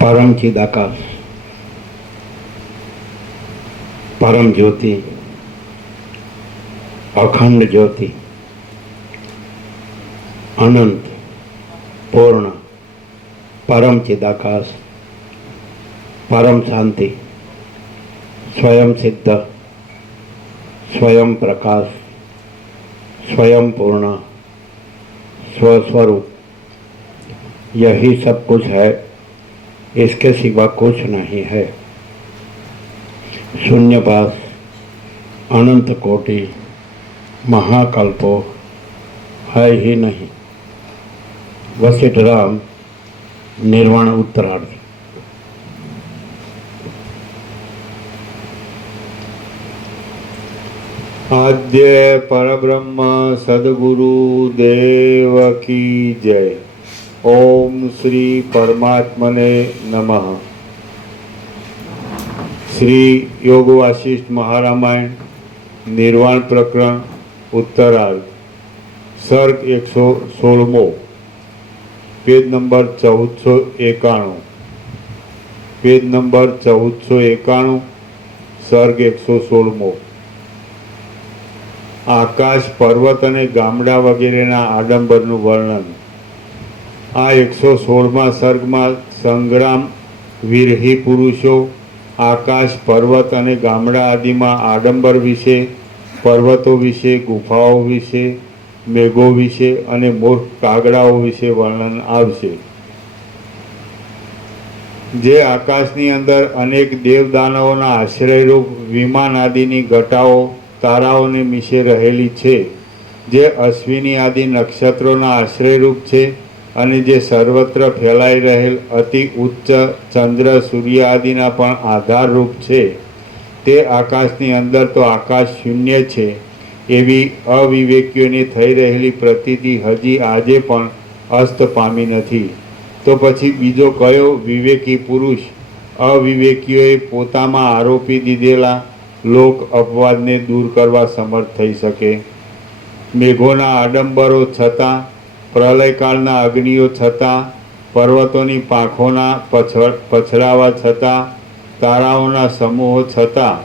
परम चिदाकाश, परम ज्योति, अखंड ज्योति, अनंत पूर्ण परम चिदाकाश, परम शांति, स्वयं सिद्ध, स्वयं प्रकाश, स्वयं पूर्ण, स्वस्वरूप, यही सब कुछ है, इसके सिवा कुछ नहीं है। शून्यवास, अनंत कोटि, महाकल्पो है ही नहीं। वशिष्ठ राम, निर्वाण उत्तरार्ध। आद्य परब्रह्म सद्गुरु देव की जय। ओम श्री परमात्मने नमः। श्री योग वासिष्ठ महारामायण निर्वाण प्रकरण उत्तरार्ध, सर्ग 116, पेज नंबर 1491, पेज नंबर 1491, सर्ग 116। आकाश, पर्वत અને ગામડા વગેરેના આડંબરનું વર્ણન। આ 116મા સર્ગમાં સંગ્રામ, વિરહી પુરુષો, આકાશ, પર્વત અને ગામડા આદિમાં આડંબર વિશે, પર્વતો વિશે, ગુફાઓ વિશે, મેઘો વિશે અને મૂર્ખ કાગડાઓ વિશે વર્ણન આવશે। જે આકાશની અંદર અનેક દેવદાનવોના આશ્રયરૂપ વિમાન આદિની ઘટાઓ તારાઓને મીશે રહેલી છે, જે અશ્વિની આદિ નક્ષત્રોના આશ્રયરૂપ છે અને જે સર્વત્ર ફેલાઈ રહેલ અતિ ઉચ્ચ ચંદ્ર સૂર્ય આદિના પણ આધારરૂપ છે, તે આકાશની અંદર તો આકાશ શૂન્ય છે એવી અવિવેકીઓની થઈ રહેલી પ્રતીતિ હજી આજે પણ અસ્ત પામી નથી। તો પછી બીજો કયો વિવેકી પુરુષ અવિવેકીઓએ પોતામાં આરોપી દીધેલા લોક અપવાદને દૂર કરવા સમર્થ થઈ શકે? મેઘોના આડંબરો છતાં, પ્રલયકાળના અગ્નિઓ છતાં, પર્વતોની પાંખોના પછડાવા છતાં, તારાઓના સમૂહો છતાં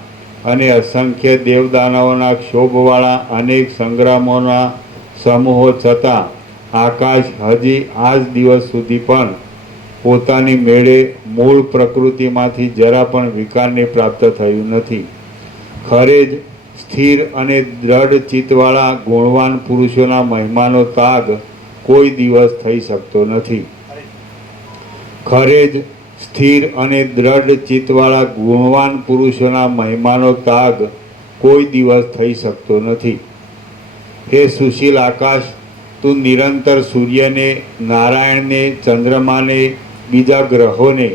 અને અસંખ્ય દેવદાનવોના ક્ષોભવાળા અનેક સંગ્રામોના સમૂહો છતાં આકાશ હજી આજ દિવસ સુધી પણ પોતાની મેળે મૂળ પ્રકૃતિમાંથી જરા પણ વિકારને પ્રાપ્ત થયું નથી। ખરે જ સ્થિર અને દ્રઢ ચિત્તવાળા ગુણવાન પુરુષોના મહિમાનો તાગ કોઈ દિવસ થઈ શકતો નથી। ખરે જ સ્થિર અને દ્રઢ ચિત્તવાળા ગુણવાન પુરુષોના મહિમાનો તાગ કોઈ દિવસ થઈ શકતો નથી। હે સુશીલ આકાશ, તું નિરંતર સૂર્યને, નારાયણને, ચંદ્રમાને, બીજા ગ્રહોને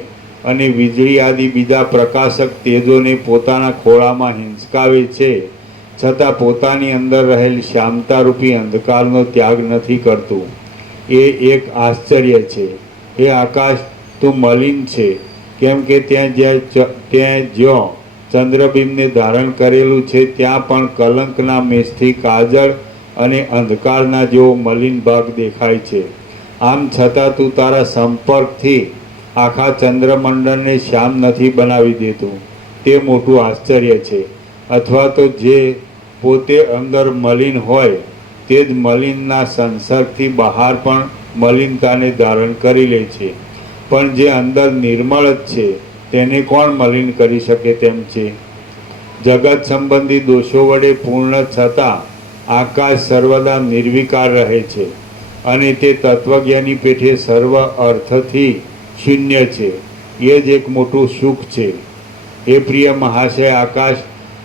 અને વીજળી આદિ બીજા પ્રકાશક તેજોને પોતાના ખોળામાં હિંચકાવે છે, છતાં પોતાની અંદર રહેલ શ્યામતારૂપી અંધકારનો ત્યાગ નથી કરતું, એ એક આશ્ચર્ય છે. એ આકાશ, તું મલિન છે, કેમ કે ત્યાં જ્યાં ચંદ્રબિંબને ધારણ કરેલું છે ત્યાં પણ કલંકના મેષથી કાજળ અને અંધકારના જેવો મલિન ભાગ દેખાય છે. આમ છતાં તું તારા સંપર્કથી આખા ચંદ્રમંડળને શ્યામ નથી બનાવી દેતું, તે મોટું આશ્ચર્ય છે. અથવા તો જે પોતે અંદર મલિન હોય તે જ મલિનના સંસર્ગથી બહાર પણ મલિનતાને ધારણ કરી લે છે. પણ જે અંદર નિર્મળ જ છે તેને કોણ મલિન કરી શકે તેમ છે? જગત સંબંધી દોષો વડે પૂર્ણ છતાં આકાશ સર્વદા નિર્વિકાર રહે છે અને તે તત્વજ્ઞાની પેઠે સર્વ અર્થથી શૂન્ય છે. એ જ એક મોટું સુખ છે. હે પ્રિય મહાશય આકાશ,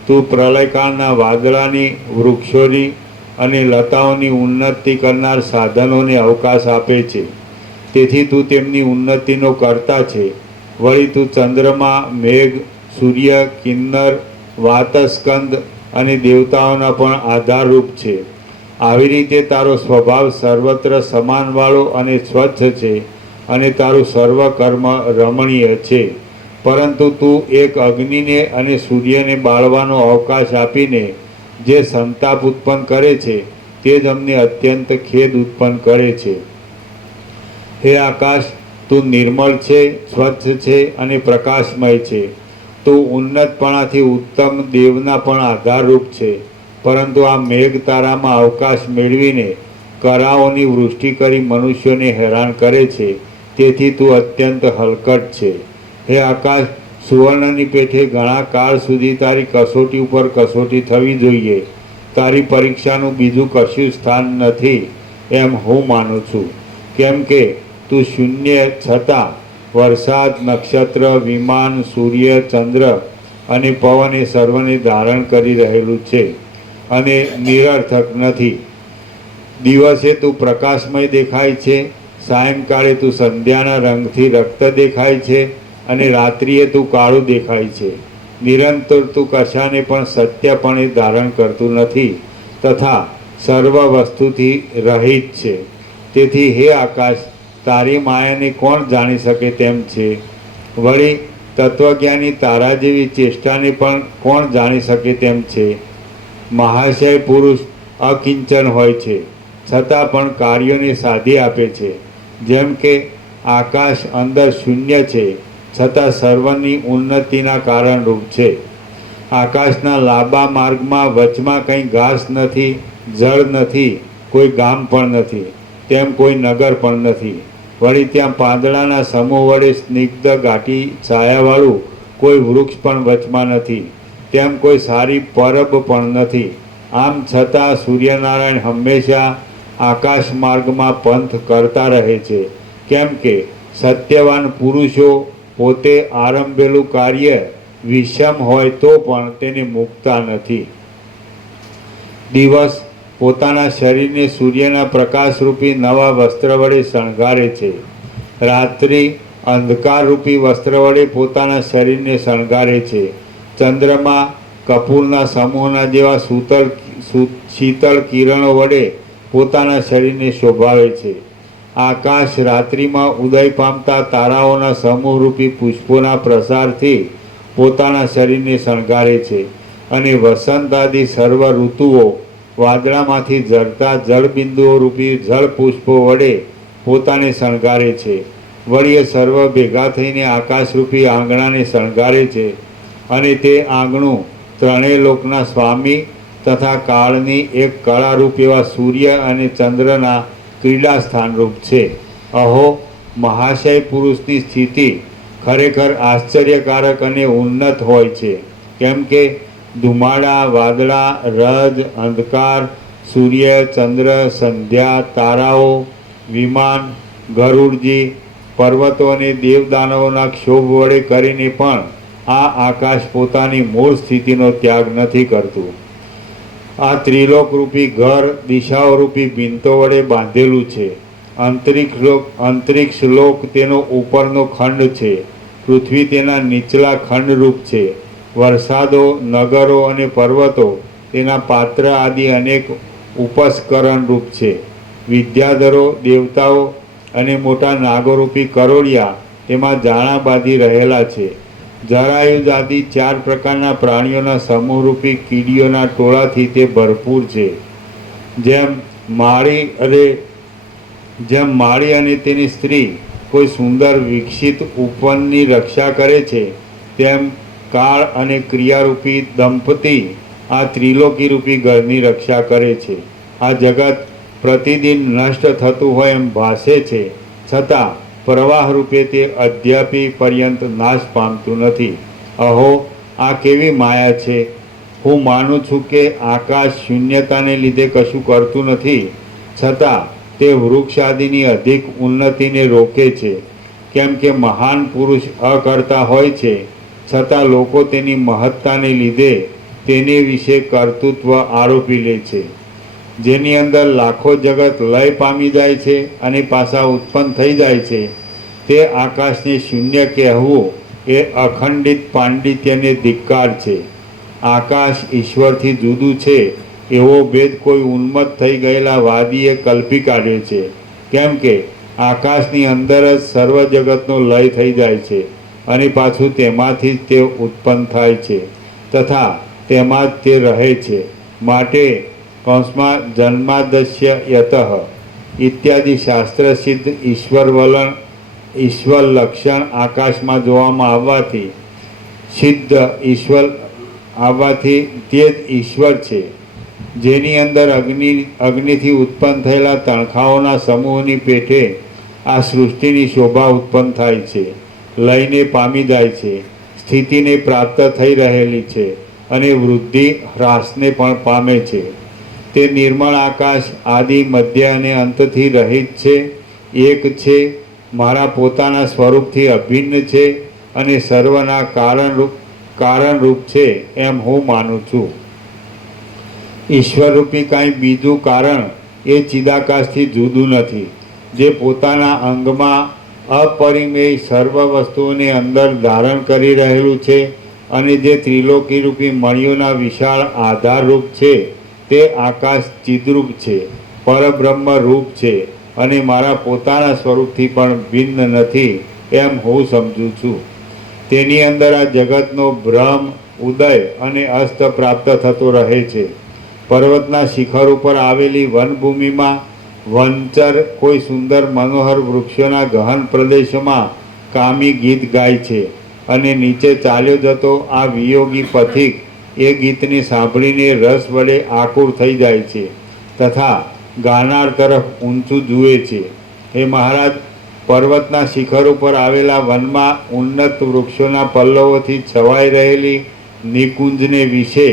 તું પ્રલયકાળના વાદળાની, વૃક્ષોની અને લતાઓની ઉન્નતિ કરનાર સાધનોને અવકાશ આપે છે, તેથી તું તેમની ઉન્નતિનો કરતા છે. વળી તું ચંદ્રમા, મેઘ, સૂર્ય, કિન્નર, વાતસ્કંદ અને દેવતાઓના પણ આધારરૂપ છે. આવી રીતે તારો સ્વભાવ સર્વત્ર સમાનવાળો અને સ્વચ્છ છે અને તારું સર્વ કર્મ રમણીય છે. પરંતુ તું એક અગ્નિને અને સૂર્યને બાળવાનો અવકાશ આપીને જે સંતાપ ઉત્પન્ન કરે છે તે જ અમને અત્યંત ખેદ ઉત્પન્ન કરે છે. હે આકાશ, તું નિર્મળ છે, સ્વચ્છ છે અને પ્રકાશમય છે. તું ઉન્નતપણાથી ઉત્તમ દેવના પણ આધારરૂપ છે. પરંતુ આ મેઘ તારામાં અવકાશ મેળવીને કરાઓની વૃષ્ટિ કરી મનુષ્યોને હેરાન કરે છે, તેથી તું અત્યંત હલકટ છે. હે આકાશ, સુવર્ણની પેઠે ઘણા કાળ સુધી તારી કસોટી ઉપર કસોટી થવી જોઈએ. તારી પરીક્ષાનું બીજું કશું સ્થાન નથી એમ હું માનું છું, કેમ કે તું શૂન્ય છતાં વરસાદ, નક્ષત્ર, વિમાન, સૂર્ય, ચંદ્ર અને પવન એ સર્વને ધારણ કરી રહેલું છે અને નિરર્થક નથી. દિવસે તું પ્રકાશમય દેખાય છે, સાયંકાળે તું સંધ્યાના રંગથી રક્ત દેખાય છે અને રાત્રિએ તું કાળું દેખાય છે. નિરંતર તું કશાને પણ સત્યપણે ધારણ કરતું નથી તથા સર્વ વસ્તુથી રહિત છે. તેથી હે આકાશ, તારી માયાને કોણ જાણી શકે તેમ છે? વળી તત્વજ્ઞાની તારા જેવી ચેષ્ટાને પણ કોણ જાણી શકે તેમ છે? મહાશય પુરુષ અકિંચન હોય છે, છતાં પણ કાર્યોને સાધી આપે છે. જેમ કે આકાશ અંદર શૂન્ય છે, છતાં સર્વની ઉન્નતિના કારણરૂપ છે. આકાશના લાંબા માર્ગમાં વચમાં કંઈ ઘાસ નથી, જળ નથી, કોઈ ગામ પણ નથી, તેમ કોઈ નગર પણ નથી. વળી ત્યાં પાંદડાના સમૂહ વડે સ્નિગ્ધ ઘાટી છાયાવાળું કોઈ વૃક્ષ પણ વચમાં નથી, તેમ કોઈ સારી પરબ પણ નથી. આમ છતાં સૂર્યનારાયણ હંમેશા આકાશ માર્ગમાં પંથ કરતા રહે છે, કેમ કે સત્યવાન પુરુષો પોતે આરંભેલું કાર્ય વિષમ હોય તો પણ તેને મૂકતા નથી. દિવસ પોતાના શરીરને સૂર્યના પ્રકાશરૂપી નવા વસ્ત્ર વડે શણગારે છે. રાત્રિ અંધકારરૂપી વસ્ત્ર વડે પોતાના શરીરને શણગારે છે. ચંદ્રમા કપૂરના સમૂહના જેવા શીતળ કિરણો વડે પોતાના શરીરને શોભાવે છે. આકાશ રાત્રિમાં ઉદય પામતા તારાઓના સમૂહરૂપી પુષ્પોના પ્રસારથી પોતાના શરીરને શણગારે છે અને વસંત આદિ સર્વ ઋતુઓ વાદળામાંથી ઝરતા જળબિંદુઓ રૂપી જળ પુષ્પો વડે પોતાને શણગારે છે. વળી એ સર્વ ભેગા થઈને આકાશરૂપી આંગણાને શણગારે છે અને તે આંગણું ત્રણેય લોકના સ્વામી તથા કાળની એક કળારૂપ એવા સૂર્ય અને ચંદ્રના ક્રીડા સ્થાનરૂપ છે. અહો, મહાશય પુરુષની સ્થિતિ ખરેખર આશ્ચર્યકારક અને ઉન્નત હોય છે, કેમ કે ધુમાડા, વાદળા, રજ, અંધકાર, સૂર્ય, ચંદ્ર, સંધ્યા, તારાઓ, વિમાન, ગરુડજી, પર્વતો અને દેવદાનવોના ક્ષોભ વડે કરીને પણ આ આકાશ પોતાની મૂળ સ્થિતિનો ત્યાગ નથી કરતું. આ ત્રિલોકરૂપી ઘર દિશાઓરૂપી ભીંતો વડે બાંધેલું છે. અંતરિક્ષ લોક તેનો ઉપરનો ખંડ છે પૃથ્વી તેના નીચલા ખંડરૂપ છે. વરસાદો, નગરો અને પર્વતો તેના પાત્ર આદિ અનેક ઉપસ્કરણ રૂપ છે. વિદ્યાધરો, દેવતાઓ અને મોટા નાગોરૂપી કરોળિયા તેમાં જાણા બાંધી રહેલા છે. જરાયુજ આદિ 4 પ્રકારના પ્રાણીઓના સમૂહરૂપી કીડીઓના ટોળાથી તે ભરપૂર છે. જેમ માળી અને તેની સ્ત્રી કોઈ સુંદર વિકસિત ઉપવનની રક્ષા કરે છે, તેમ કાળ અને ક્રિયારૂપી દંપતી આ ત્રિલોકીરૂપી ઘરની રક્ષા કરે છે. આ જગત પ્રતિદિન નષ્ટ થતું હોય એમ ભાસે છે, છતાં પ્રવાહ રૂપે તે અદ્યાપી પર્યંત નાશ પામતું નથી. અહો, આ કેવી માયા છે! હું માનું છું કે આકાશ શૂન્યતાને લીધે કશું કરતું નથી, છતાં તે વૃક્ષ આદિની અધિક ઉન્નતિને રોકે છે. કેમ કે મહાન પુરુષ અકર્તા હોય છે, છતાં લોકો તેની મહત્તાને લીધે તેની વિશે કર્તૃત્વ આરોપી લે છે. જેની અંદર લાખો જગત લય પામી જાય છે અને પાછા ઉત્પન્ન થઈ જાય છે, તે આકાશને શૂન્ય કહેવું એ અખંડિત પાંડિત્યને ધિક્કાર છે. આકાશ ઈશ્વરથી જુદું છે એવો ભેદ કોઈ ઉન્મત્ત થઈ ગયેલા વાદીએ કલ્પી કાઢ્યો છે. કેમ કે આકાશની અંદર જ સર્વ જગતનો લય થઈ જાય છે અને પાછું તેમાંથી જ તે ઉત્પન્ન થાય છે તથા તેમાં જ તે રહે છે. માટે કૌંસમાં જન્માદસ્ય યતઃ ઇત્યાદિ શાસ્ત્ર સિદ્ધ ઈશ્વર લક્ષણ આકાશમાં જોવામાં આવવાથી સિદ્ધ ઈશ્વર આવવાથી તે જ ઈશ્વર છે. જેની અંદર અગ્નિથી ઉત્પન્ન થયેલા તણખાઓના સમૂહની પેઠે આ સૃષ્ટિની શોભા ઉત્પન્ન થાય છે, લયને પામી જાય છે, સ્થિતિને પ્રાપ્ત થઈ રહેલી છે અને વૃદ્ધિ હ્રાસને પણ પામે છે. તે નિર્મળ આકાશ આદિ મધ્ય અને અંતથી રહિત છે, એક છે, મારા પોતાના સ્વરૂપથી અભિન્ન છે અને સર્વના કારણરૂપ છે એમ હું માનું છું. ઈશ્વરરૂપી કાંઈ બીજું કારણ એ ચિદાકાશથી જુદું નથી, જે પોતાના અંગમાં અપરિમેય સર્વ વસ્તુઓને અંદર ધારણ કરી રહેલું છે અને જે ત્રિલોકીરૂપી મણિઓના વિશાળ આધારરૂપ છે. તે આકાશ ચિદ્રૂપ છે, પરબ્રહ્મ રૂપ છે અને મારા પોતાના સ્વરૂપથી પણ ભિન્ન નથી એમ હું સમજું છું. તેની અંદર આ જગતનો ભ્રમ, ઉદય અને અસ્ત પ્રાપ્ત થતો રહે છે. પર્વતના શિખર ઉપર આવેલી વનભૂમિમાં વનચર કોઈ સુંદર મનોહર વૃક્ષોના ગહન પ્રદેશોમાં કામી ગીત ગાય છે અને નીચે ચાલ્યો જતો આ વિયોગી પથિક એ ગીતને સાંભળીને રસ વડે આકુર થઈ જાય છે તથા ગાનાર તરફ ઊંચું જુએ છે. હે મહારાજ, પર્વતના શિખર ઉપર આવેલા વનમાં ઉન્નત વૃક્ષોના પલ્લવોથી છવાઈ રહેલી નિકુંજને વિશે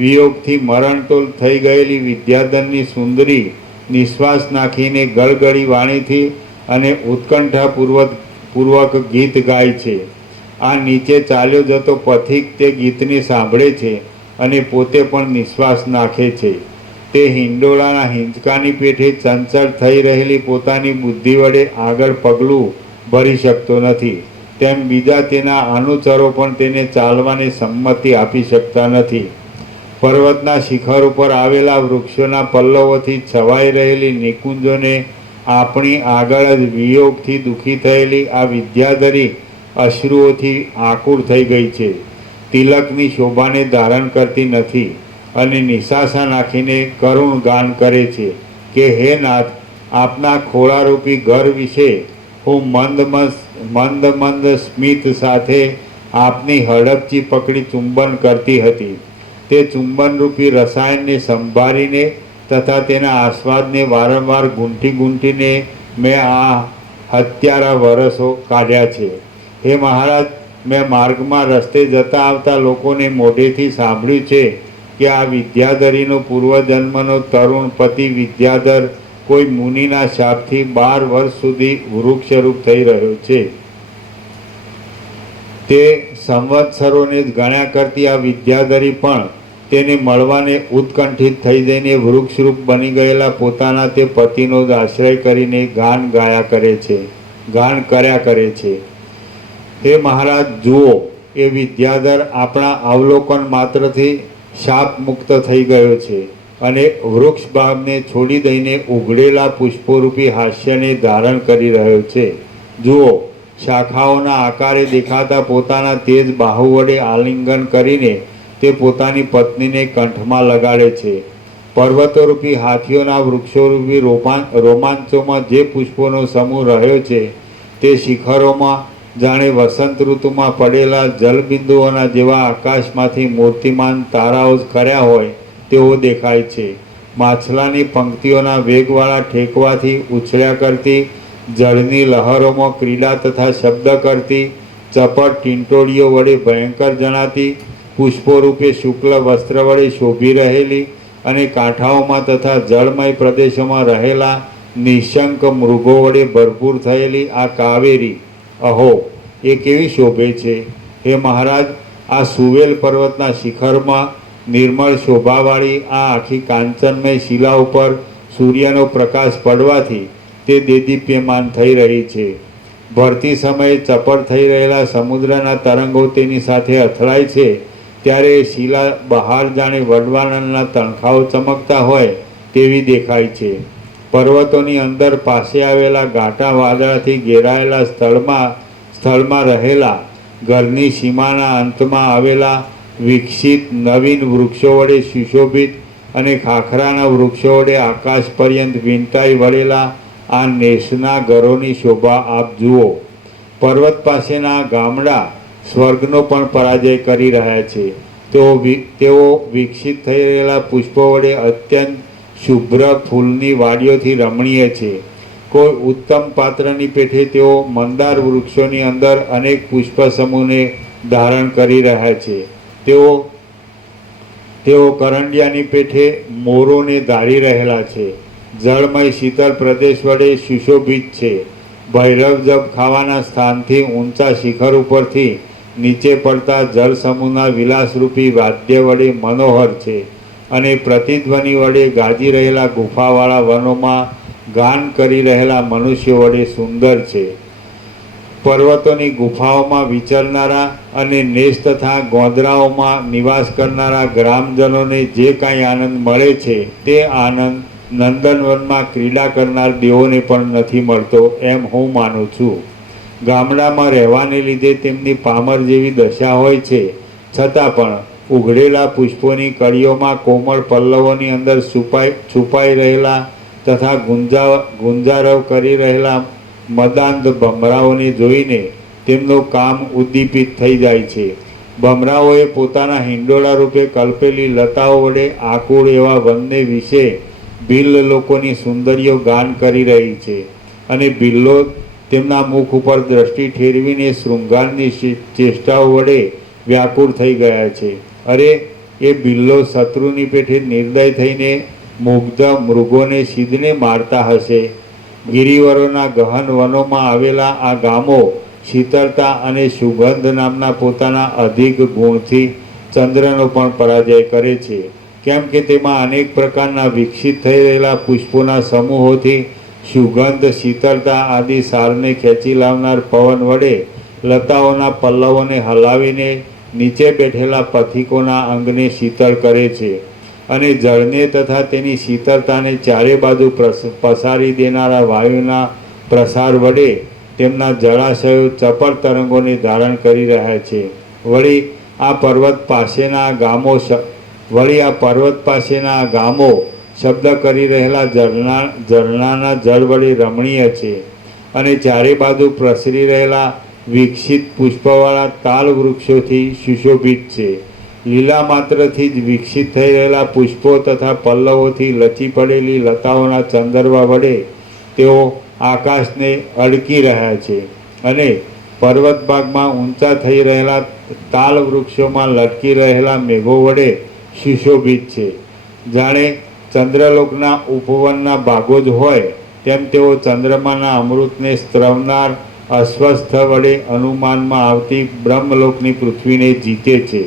વિયોગથી મરણતોલ થઈ ગયેલી વિદ્યાધરની સુંદરી નિશ્વાસ નાખીને ગળગળી વાણીથી અને ઉત્કંઠાપૂર્વક ગીત ગાય છે. આ નીચે ચાલ્યો જતો પથિક તે ગીતને સાંભળે છે અને પોતે પણ નિશ્વાસ નાખે છે. તે હિંડોળાના હિંચકાની પેઠે ચંચળ થઈ રહેલી પોતાની બુદ્ધિ વડે આગળ પગલું ભરી શકતો નથી, તેમ બીજા તેના અનુચરો પણ તેને ચાલવાની સંમતિ આપી શકતા નથી. પર્વતના શિખર ઉપર આવેલા વૃક્ષોના પલ્લવોથી છવાઈ રહેલી નિકુંજોને આપણી આગળ જ વિયોગથી દુઃખી થયેલી આ વિદ્યાધરી અશ્રુઓથી આકુર થઈ ગઈ છે. તિલકની શોભાને ધારણ કરતી નથી અને નિશાસા નાખીને કરુણ ગાન કરે છે કે હે નાથ, આપના ખોળારૂપી ઘર વિશે હું મંદ સ્મિત સાથે આપની હડપચી પકડી ચુંબન કરતી હતી. તે ચુંબનરૂપી રસાયણને સંભાળીને તથા તેના આસ્વાદને વારંવાર ગૂંથીને મેં આ હત્યારા વરસો કાઢ્યા છે. હે મહારાજ, મેં માર્ગમાં રસ્તે જતા આવતા લોકોને મોઢેથી સાંભળ્યું છે કે આ વિદ્યાધરીનો પૂર્વજન્મનો તરુણ પતિ વિદ્યાધર કોઈ મુનિના શાપથી 12 વર્ષ સુધી વૃક્ષરૂપ થઈ રહ્યો છે. તે સંવત્સરોને જ ગણ્યા કરતી આ વિદ્યાધરી પણ તેને મળવાને ઉત્કંઠિત થઈ જઈને વૃક્ષરૂપ બની ગયેલા પોતાના તે પતિનો જ આશ્રય કરીને ગાન કર્યા કરે છે. હે મહારાજ, જુઓ, એ વિદ્યાધર આપણા અવલોકન માત્રથી શાપ મુક્ત થઈ ગયો છે અને વૃક્ષ ભાગને છોડી દઈને ઉઘડેલા પુષ્પોરૂપી હાસ્યને ધારણ કરી રહ્યો છે. જુઓ, શાખાઓના આકારે દેખાતા પોતાના તેજ બાહુ વડે આલિંગન કરીને તે પોતાની પત્નીને કંઠમાં લગાડે છે. પર્વતોરૂપી હાથીઓના વૃક્ષોરૂપી રોમાંચોમાં જે પુષ્પોનો સમૂહ રહ્યો છે તે શિખરોમાં જાણે વસંત ઋતુમાં પડેલા જલબિંદુઓના જેવા આકાશમાંથી મૂર્તિમાન તારાઓ કર્યા હોય તેવો દેખાય છે. માછલાની પંક્તિઓના વેગવાળા ઠેકવાથી ઉછળ્યા કરતી જળની લહેરોમાં ક્રીડા તથા શબ્દ કરતી ચપળ ટીંટોળીઓ વડે ભયંકર જણાતી, પુષ્પોરૂપે શુક્લ વસ્ત્ર વડે શોભી રહેલી અને કાંઠાઓમાં તથા જળમય પ્રદેશોમાં રહેલા નિશંક મૃગો વડે ભરપૂર થયેલી આ કાવેરી, અહો, એ કેવી શોભે છે! હે મહારાજ, આ સુવેલ પર્વતના શિખરમાં નિર્મળ શોભાવાળી આ આખી કાંચનમય શિલા ઉપર સૂર્યનો પ્રકાશ પડવાથી તે દેદીપ્યમાન થઈ રહી છે. ભરતી સમયે ચપળ થઈ રહેલા સમુદ્રના તરંગો તેની સાથે અથડાય છે ત્યારે એ શિલા બહાર જાણે વડવાનળના તણખાઓ ચમકતા હોય તેવી દેખાય છે. પર્વતોની અંદર પાસે આવેલા ઘાટા વાદળાથી ઘેરાયેલા સ્થળમાં રહેલા ઘરની સીમાના અંતમાં આવેલા વિકસિત નવીન વૃક્ષો વડે સુશોભિત અને ખાખરાના વૃક્ષો વડે આકાશ પર્યંત વીંટાઈ વળેલા આ નેસના ઘરોની શોભા આપ જુઓ. પર્વત પાસેના ગામડા સ્વર્ગનો પણ પરાજય કરી રહ્યા છે. તેઓ વિકસિત થઈ રહેલા પુષ્પો વડે અત્યંત શુભ્ર ફૂલની વાડીઓથી રમણીય છે. કોઈ ઉત્તમ પાત્રની પેઠે તેઓ મંદાર વૃક્ષોની અંદર અનેક પુષ્પ સમૂહને ધારણ કરી રહ્યા છે. તેઓ કરંડિયાની પેઠે મોરોને ધારી રહેલા છે. જળમય શીતળ પ્રદેશ વડે સુશોભિત છે. ભૈરવ જપ ખાવાના સ્થાનથી ઊંચા શિખર ઉપરથી નીચે પડતા જળ સમૂહના વિલાસરૂપી વાદ્ય વડે મનોહર છે અને પ્રતિધ્વનિ વડે ગાજી રહેલા ગુફાવાળા વનોમાં ગાન કરી રહેલા મનુષ્યો વડે સુંદર છે. પર્વતોની ગુફાઓમાં વિચરનારા અને નેસ તથા ગોંદરાઓમાં નિવાસ કરનારા ગ્રામજનોને જે કાંઈ આનંદ મળે છે તે આનંદ નંદનવનમાં ક્રીડા કરનાર દેવોને પણ નથી મળતો એમ હું માનું છું. ગામડામાં રહેવાને લીધે તેમની પામર જેવી દશા હોય છે, છતાં પણ ઉઘડેલા પુષ્પોની કળીઓમાં કોમળ પલ્લવોની અંદર છુપાઈ રહેલા તથા ગુંજારવ કરી રહેલા મદાંધ ભમરાઓને જોઈને તેમનું કામ ઉદ્દીપિત થઈ જાય છે. ભમરાઓએ પોતાના હિંડોળા રૂપે કલ્પેલી લતાઓ વડે આકુળ એવા વનને વિશે ભીલ લોકોની સુંદરીઓ ગાન કરી રહી છે અને ભીલ્લો તેમના મુખ ઉપર દ્રષ્ટિ ઠેરવીને શૃંગારની ચેષ્ટાઓ વડે વ્યાકુળ થઈ ગયા છે. અરે, એ ભીલ્લો શત્રુની પેઠે નિર્દય થઈને મુગ્ધ મૃગોને સીધને મારતા હશે. ગિરિવરોના ગહન વનોમાં આવેલા આ ગામો શીતળતા અને સુગંધ નામના પોતાના અધિક ગુણથી ચંદ્રનો પણ પરાજય કરે છે, કેમ કે તેમાં અનેક પ્રકારના વિકસિત થઈ રહેલા પુષ્પોના સમૂહોથી સુગંધ, શીતળતા આદિ સારને ખેંચી લાવનાર પવન વડે લતાઓના પલ્લવોને હલાવીને નીચે બેઠેલા પથિકોના અંગને શીતળ કરે છે અને જળને તથા તેની શીતળતાને ચારે બાજુ પસારી દેનારા વાયુના પ્રસાર વડે તેમના જળાશયો ચપળ તરંગોને ધારણ કરી રહ્યા છે. વળી આ પર્વત પાસેના ગામો શબ્દ કરી રહેલા ઝરણાના જળ વડે રમણીય છે અને ચારે બાજુ પ્રસરી રહેલા વિકસિત પુષ્પવાળા તાલ વૃક્ષોથી સુશોભિત છે. લીલા માત્રથી જ વિકસિત થઈ રહેલા પુષ્પો તથા પલ્લવોથી લચી પડેલી લતાઓના ચંદરવા વડે તેઓ આકાશને અડકી રહ્યા છે અને પર્વત ભાગમાં ઊંચા થઈ રહેલા તાલ વૃક્ષોમાં લટકી રહેલા મેઘો વડે સુશોભિત છે. જાણે ચંદ્રલોકના ઉપવનના ભાગો જ હોય તેમ તેઓ ચંદ્રમાના અમૃતને સ્ત્રવનાર અસ્વસ્થ વડે અનુમાનમાં આવતી બ્રહ્મલોકની પૃથ્વીને જીતે છે.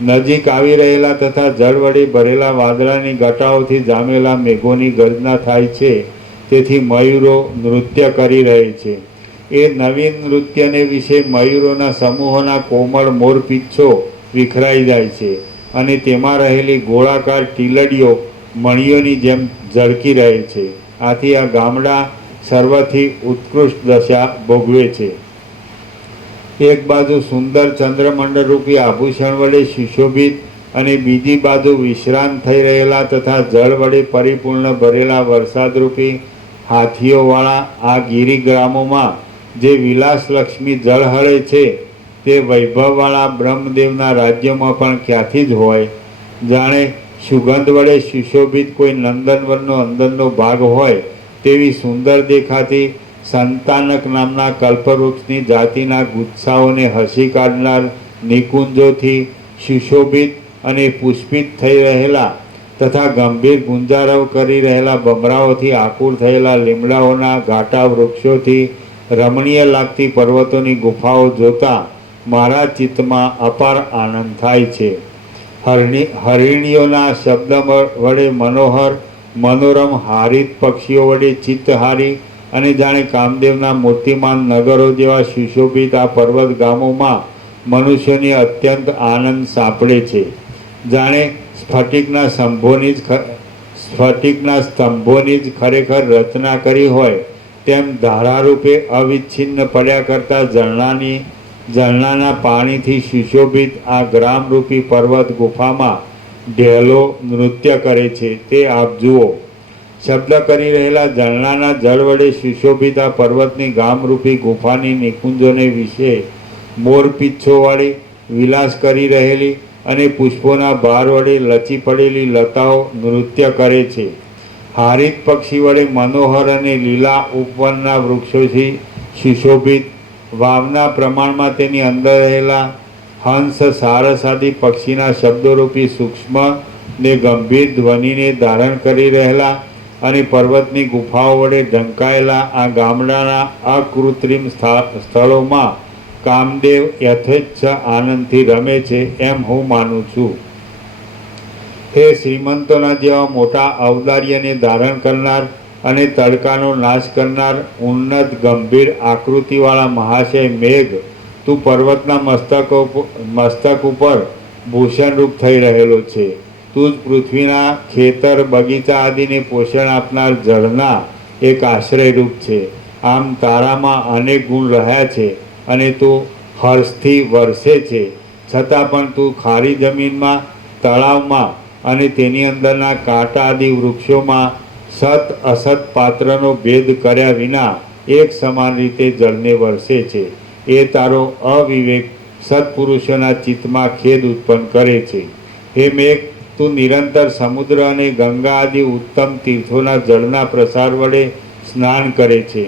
નજીક આવી રહેલા તથા જળ વડે ભરેલા વાદળાની ઘટાઓથી જામેલા મેઘોની ગર્જના થાય છે, તેથી મયુરો નૃત્ય કરી રહે છે. એ નવીન નૃત્યને વિશે મયુરોના સમૂહોના કોમળ મોરપીંછો વિખરાઈ જાય છે અને તેમાં રહેલી ગોળાકાર ટીલડીઓ મણીઓની જેમ ઝળકી રહે છે. આથી આ ગામડા સર્વથી ઉત્કૃષ્ટ દશા ભોગવે છે. એક બાજુ સુંદર ચંદ્રમંડળ રૂપી આભૂષણ વડે સુશોભિત અને બીજી બાજુ વિશ્રાંત થઈ રહેલા તથા જળ વડે પરિપૂર્ણ ભરેલા વરસાદરૂપી હાથીઓવાળા આ ગિરિગ્રામોમાં જે વિલાસલક્ષ્મી ઝળહળે છે તે વૈભવવાળા બ્રહ્મદેવના રાજ્યમાં પણ ક્યાંથી જ હોય. જાણે સુગંધ વડે સુશોભિત કોઈ નંદનવનનો અંદરનો ભાગ હોય તેવી સુંદર દેખાતી સંતાનક નામના કલ્પવૃક્ષની જાતિના ગુચ્છાઓને હસી કાઢનાર નિકુંજોથી સુશોભિત અને પુષ્પિત થઈ રહેલા તથા ગંભીર ગુંજારવ કરી રહેલા બમરાઓથી આકુર થયેલા લીમડાઓના ઘાટા વૃક્ષોથી રમણીય લાગતી પર્વતોની ગુફાઓ જોતા મારા ચિત્તમાં અપાર આનંદ થાય છે. હરિણીઓના શબ્દ વડે મનોરમ હારિત પક્ષીઓ વડે ચિત્તહારી અને જાણે કામદેવના મૂર્તિમાન નગરો જેવા સુશોભિત આ પર્વત ગામોમાં મનુષ્યને અત્યંત આનંદ સાંપડે છે. જાણે સ્ફટિકના સ્તંભોની જ ખરેખર રચના કરી હોય તેમ ધારારૂપે અવિચ્છિન્ન પડ્યા કરતા ઝરણાના પાણીથી સુશોભિત આ ગ્રામરૂપી પર્વત ગુફામાં ઢેલો નૃત્ય કરે છે તે આપ જુઓ. શબ્દ કરી રહેલા ઝરણાના જળ વડે સુશોભિત આ પર્વતની ગામરૂપી ગુફાની નિકુંજોને વિશે મોરપીંછોવાળી વિલાસ કરી રહેલી અને પુષ્પોના ભાર વડે લચી પડેલી લતાઓ નૃત્ય કરે છે. હારિત પક્ષી વડે મનોહર અને લીલા ઉપવનના વૃક્ષોથી સુશોભિત વાવના પ્રમાણમાં તેની અંદર રહેલા હંસ સારસાદી પક્ષીના શબ્દોરૂપી સૂક્ષ્મ ને ગંભીર ધ્વનિને ધારણ કરી રહેલા અને પર્વતની ગુફાઓ વડે ઢંકાયેલા આ ગામડાના અકૃત્રિમ સ્થળોમાં કામદેવ યથેચ્છ આનંદથી રમે છે એમ હું માનું છું. હે શ્રીમંતોના જેવા મોટા ઔદાર્યને ધારણ કરનાર અને તડકાનો નાશ કરનાર ઉન્નત ગંભીર આકૃતિવાળા મહાશય મેઘ, તું પર્વતના મસ્તક ઉપર ભૂષણરૂપ થઈ રહેલો છે. તું જ પૃથ્વીના ખેતર બગીચા આદિને પોષણ આપનાર જળના એક આશ્રયરૂપ છે. આમ તારામાં અનેક ગુણ રહ્યા છે અને તું હર્ષથી વરસે છે, છતાં પણ તું ખારી જમીનમાં, તળાવમાં અને તેની અંદરના કાંટા આદિ વૃક્ષોમાં સત અસત પાત્રનો ભેદ કર્યા વિના એક સમાન રીતે જળને વરસે છે. એ તારો અવિવેક સત્પુરુષોના ચિત્તમાં ખેદ ઉત્પન્ન કરે છે. હે મેઘ, તું નિરંતર સમુદ્ર અને ગંગા આદિ ઉત્તમ તીર્થોના જળના પ્રસાર વડે સ્નાન કરે છે.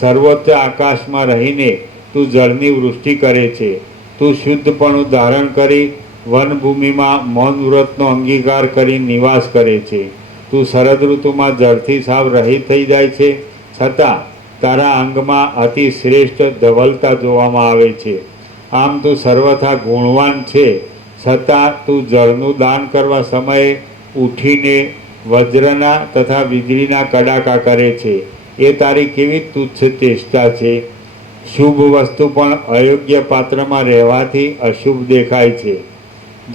સર્વોચ્ચ આકાશમાં રહીને તું જળની વૃષ્ટિ કરે છે. તું શુદ્ધપણું ધારણ કરી વનભૂમિમાં મૌન વ્રતનો અંગીકાર કરી નિવાસ કરે છે. તું શરદ ઋતુમાં જળથી સાવ રહિત થઈ જાય છે, છતાં તારા અંગમાં અતિ શ્રેષ્ઠ ધવલતા જોવામાં આવે છે. આમ તું સર્વથા ગુણવાન છે, છતાં તું જળનું દાન કરવા સમયે ઉઠીને વજ્રના તથા વીજળીના કડાકા કરે છે. એ તારી કેવી તુચ્છ ચેષ્ટા છે. શુભ વસ્તુ પણ અયોગ્ય પાત્રમાં રહેવાથી અશુભ દેખાય છે.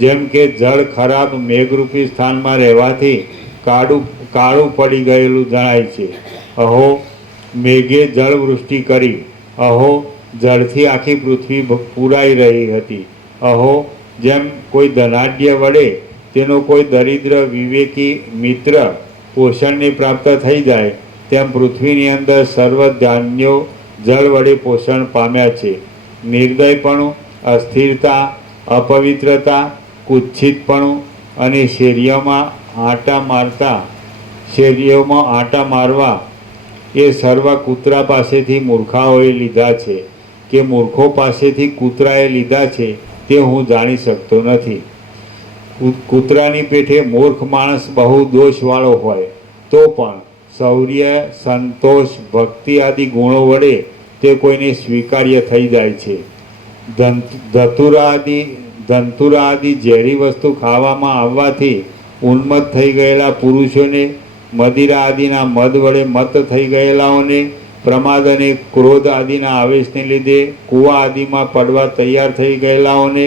જેમ કે જળ ખરાબ મેઘરૂપી સ્થાનમાં રહેવાથી કાળું પડી ગયેલું જણાય છે. અહો, મેઘે જળવૃષ્ટિ કરી. અહો, જળથી આખી પૃથ્વી પૂરાઈ રહી હતી. અહો, જેમ કોઈ ધનાઢ્ય વડે તેનો કોઈ દરિદ્ર વિવેકી મિત્ર પોષણને પ્રાપ્ત થઈ જાય, તેમ પૃથ્વીની અંદર સર્વ ધાન્યો જળ વડે પોષણ પામ્યા છે. નિર્દયપણું, અસ્થિરતા, અપવિત્રતા, કુત્સિતપણું અને શેરીઓમાં આંટા મારવા એ સર્વ કૂતરા પાસેથી મૂર્ખાઓએ લીધા છે કે મૂર્ખો પાસેથી કૂતરાએ લીધા છે તે હું જાણી શકતો નથી. કૂતરાની પેઠે મૂર્ખ માણસ બહુ દોષવાળો હોય તો પણ શૌર્ય, સંતોષ, ભક્તિ આદિ ગુણો વડે તે કોઈને સ્વીકાર્ય થઈ જાય છે. ધંતુરા આદિ ઝેરી વસ્તુ ખાવામાં આવવાથી ઉન્મત્ત થઈ ગયેલા પુરુષોને, મદિરા આદિના મદ વડે મત્ત થઈ ગયેલાઓને, પ્રમાદ અને ક્રોધ આદિના આવેશને લીધે કૂવા આદિમાં પડવા તૈયાર થઈ ગયેલાઓને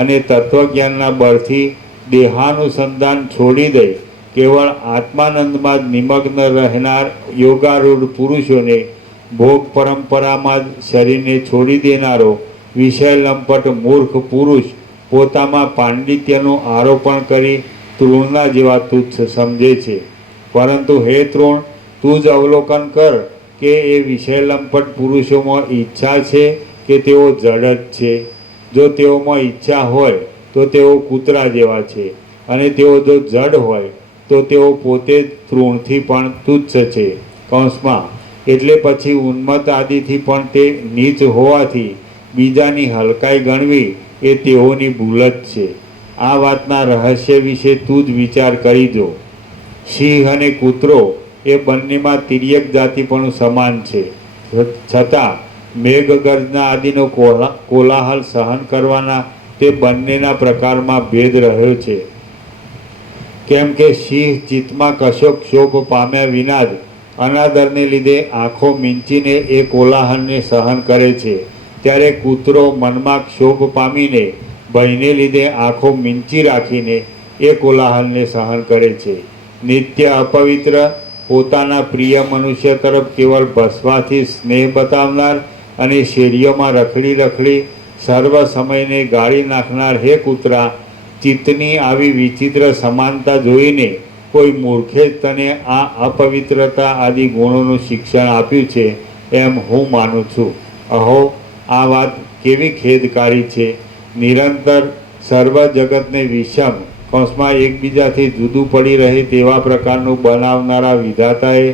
અને તત્વજ્ઞાનના બળથી દેહાનુસંધાન છોડી દઈ કેવળ આત્માનંદમાં જ નિમગ્ન રહેનાર યોગારૂઢ પુરુષોને ભોગ પરંપરામાં જ શરીરને છોડી દેનારો વિષય લંપટ મૂર્ખ પુરુષ પોતામાં પાંડિત્યનું આરોપણ કરી તૃણના જેવા તુચ્છ સમજે છે. પરંતુ હે તૃણ, તું જ અવલોકન કર કે એ વિષય લંપટ પુરુષોમાં ઈચ્છા છે કે તેઓ જડ જ છે. જો તેઓમાં ઈચ્છા હોય તો તેઓ કૂતરા જેવા છે, અને તેઓ જો જડ હોય તો તેઓ પોતે જ તૃણથી પણ તુચ્છ છે. કૌંસમાં એટલે પછી ઉન્મત્ત આદિથી પણ તે નીચ હોવાથી બીજાની હલકાઈ ગણવી એ તેઓની ભૂલ જ છે. આ વાતના રહસ્ય વિશે તું જ વિચાર કરી જો. સિંહ અને કૂતરો એ બંનેમાં તિર્યક જાતિપણું સમાન છે, છતાં મેઘગર્જના આદિનો કોલાહલ સહન કરવાના તે બંનેના પ્રકારમાં ભેદ રહ્યો છે. કેમ કે સિંહ ચિત્તમાં કશો ક્ષોભ પામ્યા વિના જ અનાદરને લીધે આંખો મીંચીને એ કોલાહલને સહન કરે છે, ત્યારે કૂતરો મનમાં ક્ષોભ પામીને ભયને લીધે આંખો મીંચી રાખીને એ કોલાહલને સહન કરે છે. નિત્ય અપવિત્ર, પોતાના પ્રિય મનુષ્ય તરફ કેવળ ભસવાથી સ્નેહ બતાવનાર અને શેરીઓમાં રખડી રખડી સર્વ સમયને ગાળી નાખનાર હે કૂતરા, ચિત્તની આવી વિચિત્ર સમાનતા જોઈને કોઈ મૂર્ખે જ તને આ અપવિત્રતા આદિ ગુણોનું શિક્ષણ આપ્યું છે એમ હું માનું છું. અહો, આ વાત કેવી ખેદકારી છે! નિરંતર સર્વ જગતને વિષમ કૌંસમાં એકબીજાથી જુદું પડી રહે તેવા પ્રકારનું બનાવનારા વિધાતાએ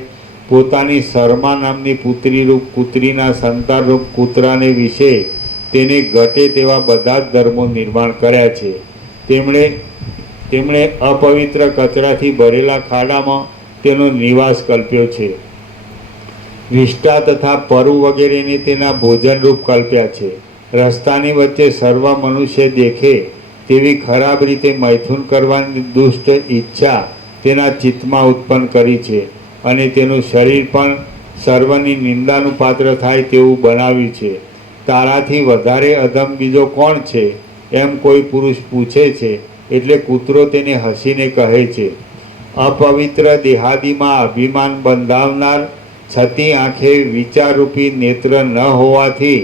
પોતાની શર્મા નામની પુત્રીરૂપ કૂતરીના સંતાનરૂપ કૂતરાને વિશે તેને ઘટે તેવા બધા જ ધર્મો નિર્માણ કર્યા છે. તેમણે અપવિત્ર કચરાથી ભરેલા ખાડામાં તેનો નિવાસ કલ્પ્યો છે. વિષ્ટા તથા પરુ વગેરેને તેના ભોજનરૂપ કલ્પ્યા છે. રસ્તાની વચ્ચે સર્વ મનુષ્ય દેખે તેવી ખરાબ રીતે મૈથુન કરવાની દુષ્ટ ઈચ્છા તેના ચિત્તમાં ઉત્પન્ન કરી છે, અને તેનું શરીર પણ સર્વની નિંદાનું પાત્ર થાય તેવું બનાવ્યું છે. તારાથી વધારે અધમ બીજો કોણ છે એમ કોઈ પુરુષ પૂછે છે, એટલે કૂતરો તેને હસીને કહે છે, અપવિત્ર દેહાદિમાં અભિમાન બંધાવનાર, છતી આંખે વિચારરૂપી નેત્ર ન હોવાથી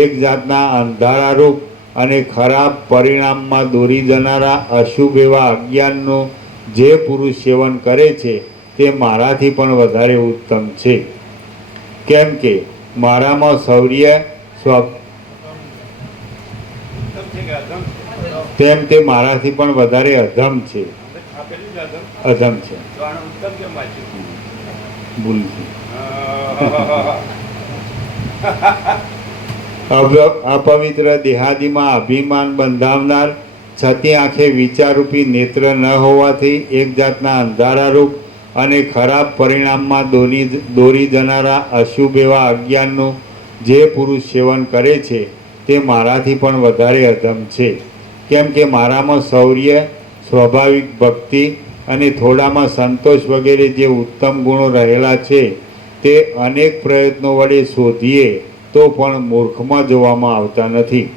એક જાતના અંધારારૂપ અને ખરાબ પરિણામમાં દોરી જનારા અશુભ એવા અજ્ઞાનનું જે પુરુષ સેવન કરે છે તે મારાથી પણ વધારે ઉત્તમ છે. કેમ કે મારામાં શૌર્ય તેમ તે મારાથી પણ વધારે અધમ છે. ભૂલ છે. અપવિત્ર દેહાદિમાં અભિમાન બંધાવનાર, છતી આંખે વિચારરૂપી નેત્ર ન હોવાથી એક જાતના અંધારારૂપ અને ખરાબ પરિણામમાં દોરી જનારા અશુભ એવા અજ્ઞાનનું જે પુરુષ સેવન કરે છે તે મારાથી પણ વધારે અધમ છે. કેમ કે મારામાં શૌર્ય, સ્વાભાવિક ભક્તિ અને થોડામાં સંતોષ વગેરે જે ઉત્તમ ગુણો રહેલા છે તે અનેક પ્રયત્નો વડે શોધીએ તો પણ મૂર્ખમાં જોવામાં આવતા નથી.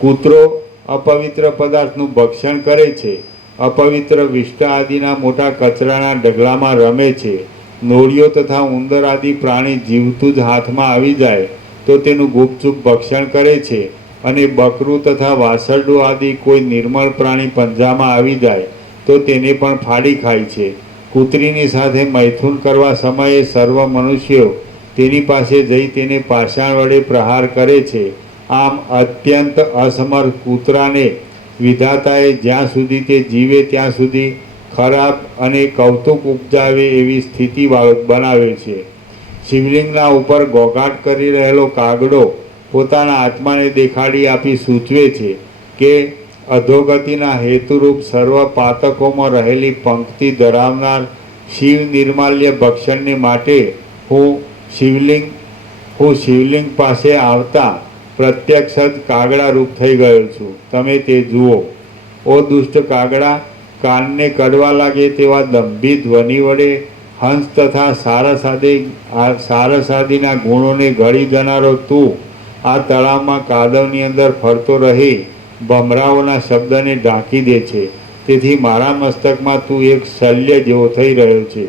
કૂતરો અપવિત્ર પદાર્થનું ભક્ષણ કરે છે, અપવિત્ર વિષ્ટા આદિના મોટા કચરાના ઢગલામાં રમે છે. નોળિયો તથા ઉંદર આદિ પ્રાણી જીવતું જ હાથમાં આવી જાય તો તેનું ગુપચુપ ભક્ષણ કરે છે, અને બકરું તથા વાસરડું આદિ કોઈ નિર્મળ પ્રાણી પંજામાં આવી જાય તો તેને પણ ફાડી ખાય છે. કૂતરીની સાથે મૈથુન કરવા સમયે સર્વ મનુષ્યો તેની પાસે જઈ તેને પાષાણ વડે પ્રહાર કરે છે. આમ અત્યંત અસમર્થ કૂતરાને વિધાતાએ જ્યાં સુધી તે જીવે ત્યાં સુધી ખરાબ અને કૌતુક ઉપજાવે એવી સ્થિતિ બનાવે છે. શિવલિંગના ઉપર ઘોઘાટ કરી રહેલો કાગડો પોતાના આત્માને દેખાડી આપી સૂચવે છે કે અધોગતિના હેતુરૂપ સર્વ પાતકોમાં રહેલી પંક્તિ ધરાવનાર શિવ નિર્માલ્ય ભક્ષણને માટે હું શિવલિંગ પાસે આવતા પ્રત્યક્ષ જ કાગડા રૂપ થઈ ગયો છું. તમે તે જુઓ. ઓ દુષ્ટ કાગડા, કાનને કડવા લાગે તેવા દંભી ધ્વનિ વડે હંસ તથા સારસાદીના ગુણોને ઘડી જનારો તું આ તળાવમાં કાદવની અંદર ફરતો રહી ભમરાઓના શબ્દને ઢાંકી દે છે. તેથી મારા મસ્તકમાં તું એક શલ્ય જેવો થઈ રહ્યો છે.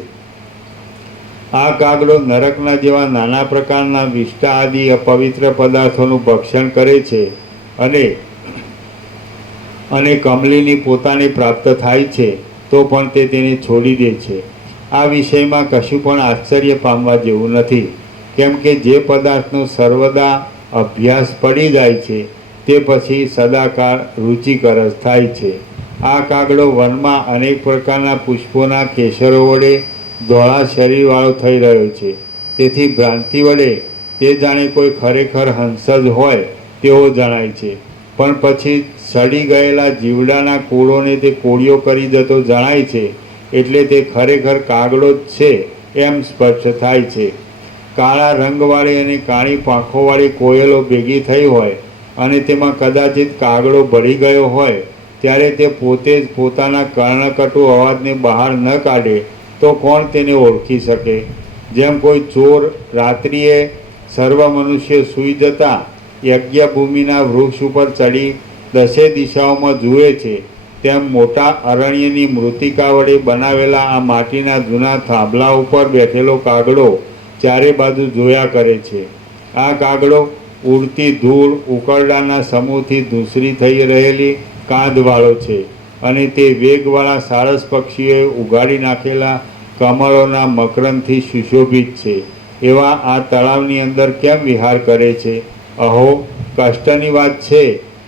આ કાગડો નરકના જેવા નાના પ્રકારના વિષ્ટા આદિ અપવિત્ર પદાર્થોનું ભક્ષણ કરે છે અને કમલીની પોતાને પ્રાપ્ત થાય છે તો પણ તે તેને છોડી દે છે. આ વિષયમાં કશું પણ આશ્ચર્ય પામવા જેવું નથી, કેમ કે જે પદાર્થનો સર્વદા અભ્યાસ પડી જાય છે તે પછી સદાકાળ રુચિકર જ થાય છે. આ કાગડો વનમાં અનેક પ્રકારના પુષ્પોના કેસરો વડે ધોળા શરીરવાળો થઈ રહ્યો છે. તેથી ભ્રાંતિ વડે તે જાણે કોઈ ખરેખર હંસ જ હોય તેવો જણાય છે, પણ પછી સડી ગયેલા જીવડાના કૂળોને તે કોળીઓ કરી જતો જણાય છે, એટલે તે ખરેખર કાગડો જ છે એમ સ્પષ્ટ થાય છે. કાળા રંગવાળી અને કાળી પાંખોવાળી કોયલો ભેગી થઈ હોય અને તેમાં કદાચિત કાગડો ભળી ગયો હોય ત્યારે તે પોતે જ પોતાના કર્ણકટુ અવાજને બહાર ન કાઢે તો કોણ તેને ઓળખી શકે? જેમ કોઈ ચોર રાત્રિએ સર્વ મનુષ્ય સૂઈ જતા યજ્ઞભૂમિના વૃક્ષ ઉપર ચડી દસે દિશાઓમાં જુએ છે, તેમ મોટા અરણ્યની મૃત્તિકા વડે બનાવેલા આ માટીના જૂના થાંભલા ઉપર બેઠેલો કાગડો ચારે બાજુ જોયા કરે છે. આ કાગડો ઉડતી ધૂળ ઉકરડાના સમૂહથી ધૂસરી થઈ રહેલી કાંધવાળો છે અને તે વેગવાળા સારસ પક્ષીઓએ ઉગાડી નાખેલા કમળોના મકરંદથી સુશોભિત છે. એવા આ તળાવની અંદર કેમ વિહાર કરે છે? અહો, કષ્ટની વાત છે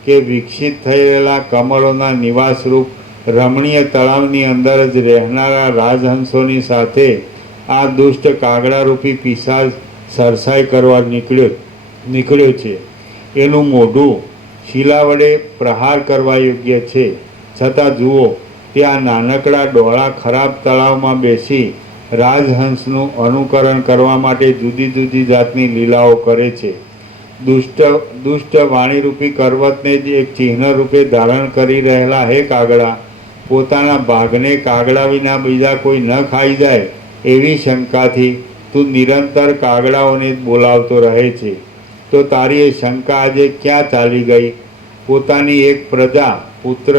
કે વિકસિત થઈ રહેલા કમળોના નિવાસરૂપ રમણીય તળાવની અંદર જ રહેનારા રાજહંસોની સાથે આ દુષ્ટ કાગડારૂપી પિશાચ સરસાઈ કરવા નીકળ્યો છે. એનું મોઢું શિલા વડે પ્રહાર કરવા યોગ્ય છે, છતાં જુઓ તે આ નાનકડા ડોળા ખરાબ તળાવમાં બેસી રાજહંસનું અનુકરણ કરવા માટે જુદી જુદી જાતની લીલાઓ કરે છે. દુષ્ટ વાણીરૂપી કરવતને જ એક ચિહ્ન રૂપે ધારણ કરી રહેલા હે કાગડા, પોતાના ભાગને કાગડા વિના બીજા કોઈ ન ખાઈ જાય એવી શંકાથી તું નિરંતર કાગડાઓને જ બોલાવતો રહે છે. તો તારી એ શંકા આજે ક્યાં ચાલી ગઈ? પોતાની એક પ્રજા પુત્ર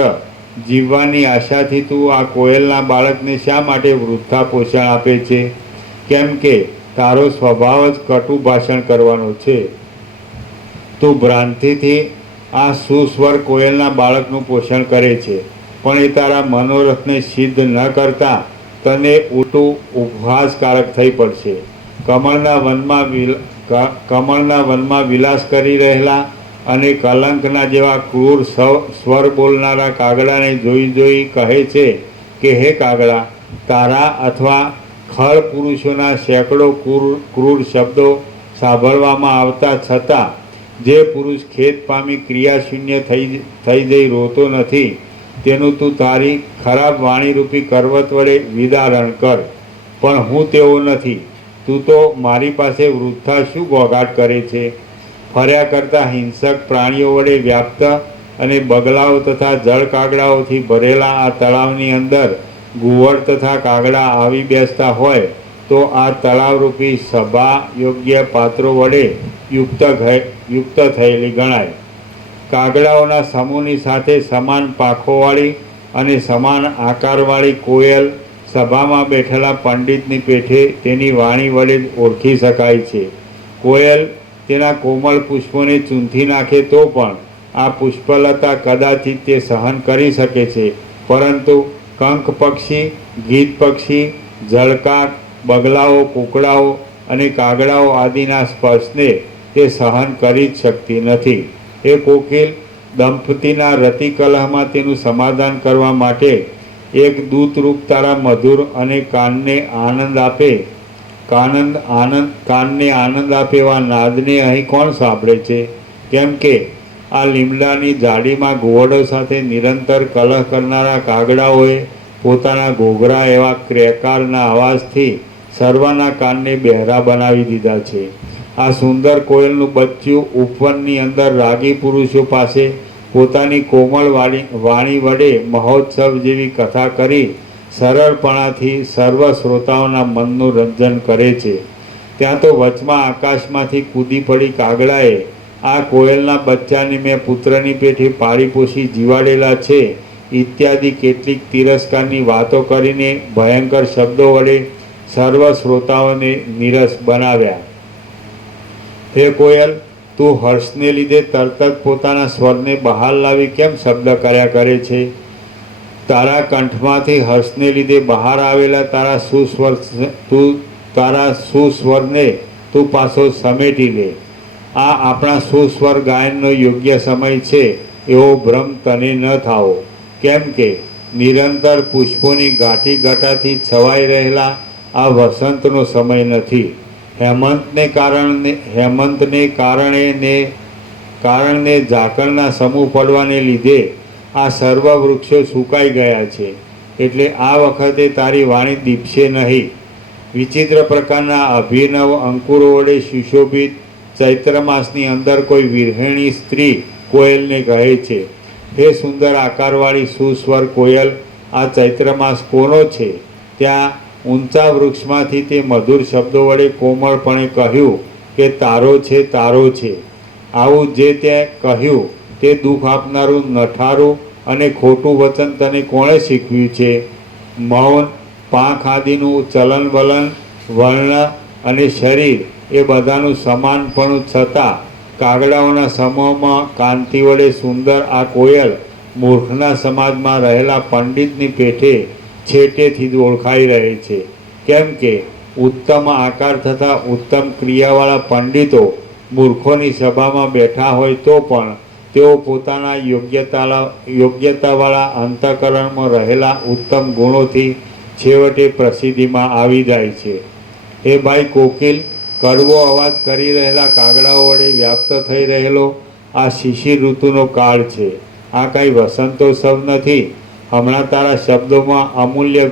જીવવાની આશાથી તું આ કોયલના બાળકને શા માટે વૃદ્ધા પોષણ આપે છે? કેમ કે તારો સ્વભાવ જ કટુ ભાષણ કરવાનો છે. તું ભ્રાંતિથી આ સુસ્વર કોયલના બાળકનું પોષણ કરે છે, પણ એ તારા મનોરથને સિદ્ધ ન કરતા તને ઉલટું ઉપહાસકારક થઈ પડશે. કમળના વનમાં વિલાસ કરી રહેલા અને કલંકના જેવા ક્રૂર સ્વર બોલનારા કાગડાને જોઈ કહે છે કે હે કાગડા, તારા અથવા ખળ પુરુષોના સેંકડો ક્રૂર શબ્દો સાંભળવામાં આવતા છતાં જે પુરુષ ખેદ પામી ક્રિયાશૂન્ય થઈ જઈ રોતો નથી તેનું તું તારી ખરાબ વાણીરૂપી કરવત વડે વિદારણ કર. પણ હું તેવો નથી. તું તો મારી પાસે વૃદ્ધા શું ઘોઘાટ કરે છે? ફર્યા કરતા હિંસક પ્રાણીઓ વડે વ્યાપ્ત અને બગલાઓ તથા જળ કાગડાઓથી ભરેલા આ તળાવની અંદર ઘુવડ તથા કાગડા આવી બેસતા હોય તો આ તળાવરૂપી સભા યોગ્ય પાત્રો વડે યુક્ત થયેલી ગણાય. કાગડાઓના સમૂહની સાથે સમાન પાંખોવાળી અને સમાન આકારવાળી કોયલ સભામાં બેઠેલા પંડિતની પેઠે તેની વાણી વડે જ ઓળખી શકાય છે. કોયલ તેના કોમળ પુષ્પોને ચૂંથી નાખે તો પણ આ પુષ્પલતા કદાચિત તે સહન કરી શકે છે, પરંતુ કંક પક્ષી, ગીધ પક્ષી, જળકાક, બગલાઓ, કૂકડાઓ અને કાગડાઓ આદિના સ્પર્શને તે સહન કરી જ શકતી નથી. એ કોકિલ દંપતીના રતિકલહમાં તેનું સમાધાન કરવા માટે એક દૂતરૂપ તારા મધુર અને કાનને આનંદ આપે એવા નાદને અહીં કોણ સાંભળે છે? કેમ કે આ લીમડાની જાડીમાં ઘુવડો સાથે નિરંતર કલહ કરનારા કાગડાઓએ પોતાના ઘોઘરા એવા ક્રેકારના અવાજથી સર્વના કાનને બહેરા બનાવી દીધા છે. આ સુંદર કોયલનું બચ્ચું ઉપવનની અંદર રાગી પુરુષો પાસે પોતાની કોમળ વાણી વડે મહોત્સવ જેવી કથા કરી સરળપણાથી સર્વ શ્રોતાઓના મનનું રંજન કરે છે. ત્યાં તો વચમાં આકાશમાંથી કૂદી પડી કાગડાએ આ કોયલના બચ્ચાને મેં પુત્રની પેઠે પાળી પોષી જીવાડેલા છે ઇત્યાદિ કેટલીક તિરસ્કારની વાતો કરીને ભયંકર શબ્દો વડે સર્વ શ્રોતાઓને નીરસ બનાવ્યા. હે કોયલ, તું હર્ષને લીધે તરત જ પોતાના સ્વરને બહાર લાવી કેમ શબ્દ કર્યા કરે છે? તારા કંઠમાંથી હર્ષને લીધે બહાર આવેલા તારા સુસ્વરને તું પાછો સમેટી લે. આ આપણા સુસ્વર ગાયનનો યોગ્ય સમય છે એવો ભ્રમ તને ન થાવો. કેમ કે નિરંતર પુષ્પોની ગાંઠી ઘટાથી છવાઈ રહેલા આ વસંતનો સમય નથી. હેમંતને કારણે ઝાકળના સમૂહ પડવાને લીધે આ સર્વ વૃક્ષો સુકાઈ ગયા છે. એટલે આ વખતે તારી વાણી દીપશે નહીં. વિચિત્ર પ્રકારના અભિનવ અંકુરો વડે સુશોભિત ચૈત્ર માસની અંદર કોઈ વિરહિણી સ્ત્રી કોયલને કહે છે, હે સુંદર આકારવાળી સુસ્વર કોયલ, આ ચૈત્ર માસ કોનો છે? ત્યાં ઊંચા વૃક્ષમાંથી તે મધુર શબ્દો વડે કોમળપણે કહ્યું કે તારો છે, તારો છે. આવું જે તે કહ્યું તે દુઃખ આપનારું નઠારું અને ખોટું વચન તને કોણે શીખવ્યું છે? મૌન, પાંખ આદિનું ચલન વલન, વર્ણ અને શરીર એ બધાનું સમાનપણું છતાં કાગડાઓના સમૂહમાં કાંતિ વડે સુંદર આ કોયલ મૂર્ખના સમાજમાં રહેલા પંડિતની પેઠે છેટેથી જ ઓળખાઈ રહે છે. કેમ કે ઉત્તમ આકાર તથા ઉત્તમ ક્રિયાવાળા પંડિતો મૂર્ખોની સભામાં બેઠા હોય તો પણ તેઓ પોતાના યોગ્યતાવાળા અંતઃકરણમાં રહેલા ઉત્તમ ગુણોથી છેવટે પ્રસિદ્ધિમાં આવી જાય છે. હે ભાઈ કોકિલ, કડવો અવાજ કરી રહેલા કાગડાઓ વડે વ્યાપ્ત થઈ રહેલો આ શિશિર ઋતુનો કાળ છે. આ કાંઈ વસંતોત્સવ નથી. હમણાં તારા શબ્દોમાં અમૂલ્ય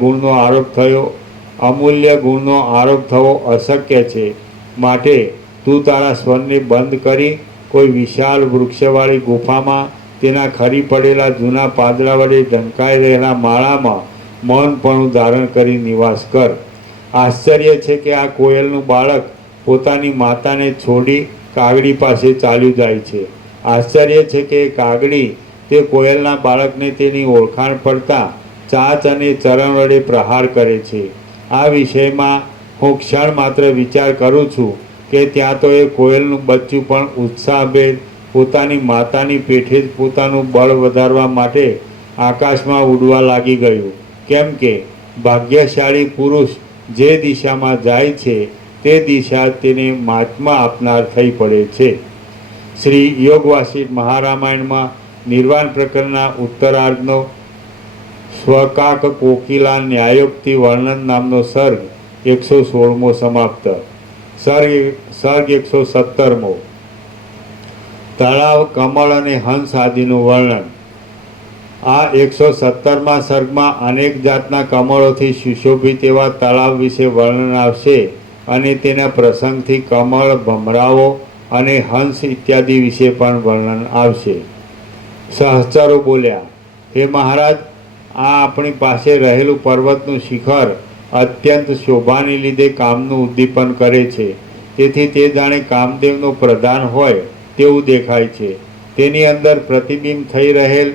ગુણનો આરોપ થવો અશક્ય છે. માટે તું તારા સ્વરને બંધ કરી કોઈ વિશાળ વૃક્ષવાળી ગુફામાં તેના ખરી પડેલા જૂના પાંદડા વડે ઢંકાઈ રહેલા માળામાં મૌનપણું ધારણ કરી નિવાસ કર. આશ્ચર્ય છે કે આ કોયલનું બાળક પોતાની માતાને છોડી કાગડી પાસે ચાલ્યું જાય છે. આશ્ચર્ય છે કે કાગડી તે કોયલના બાળકને તેની ઓળખાણ પડતા ચાંચ અને ચરણ વડે પ્રહાર કરે છે. આ વિષયમાં હું ક્ષણ માત્ર વિચાર કરું છું કે ત્યાં તો એ કોયલનું બચ્ચું પણ ઉત્સાહભેર પોતાની માતાની પેઠે જ પોતાનું બળ વધારવા માટે આકાશમાં ઉડવા લાગી ગયું. કેમ કે ભાગ્યશાળી પુરુષ જે દિશામાં જાય છે તે દિશા તેને મહાત્મા આપનાર થઈ પડે છે. શ્રી યોગ વાસિષ્ઠ મહારામાયણમાં નિર્વાણ પ્રકરણના ઉત્તરાર્ધનો સ્વકાક કોકિલા ન્યાયોક્તિ વર્ણન નામનો સર્ગ 116મો સમાપ્ત. સર્ગ 117મો તળાવ, કમળ અને હંસ આદિનું વર્ણન. આ 117મા સર્ગમાં અનેક જાતના કમળોથી સુશોભિત એવા તળાવ વિશે વર્ણન આવશે અને તેના પ્રસંગથી કમળ, ભમરાઓ અને હંસ ઇત્યાદિ વિશે પણ વર્ણન આવશે. સહચરો બોલ્યા, હે મહારાજ, આ આપણી પાસે રહેલું પર્વતનું શિખર અત્યંત શોભાને લીધે કામનું ઉદ્દીપન કરે છે. તેથી તે જાણે કામદેવનો પ્રધાન હોય તેવું દેખાય છે. તેની અંદર પ્રતિબિંબ થઈ રહેલ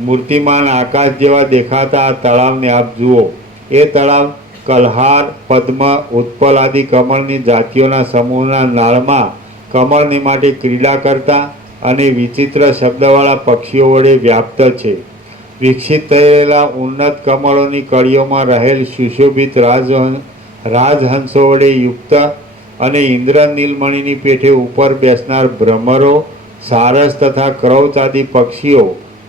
મૂર્તિમાન આકાશ જેવા દેખાતા આ તળાવને આપ જુઓ. એ તળાવ કલ્હાર, પદ્મ, ઉત્પલ આદિ કમળની જાતિઓના સમૂહના નાળમાં કમળને માટે ક્રીડા કરતા અને વિચિત્ર શબ્દવાળા પક્ષીઓ વડે વ્યાપ્ત છે. વિકસિત થયેલા ઉન્નત કમળોની કળીઓમાં રહેલ સુશોભિત રાજહંસો વડે યુક્ત અને ઇન્દ્ર નીલમણીની પેઠે ઉપર બેસનાર ભ્રમરો, સારસ તથા ક્રૌચ આદિ પક્ષીઓ,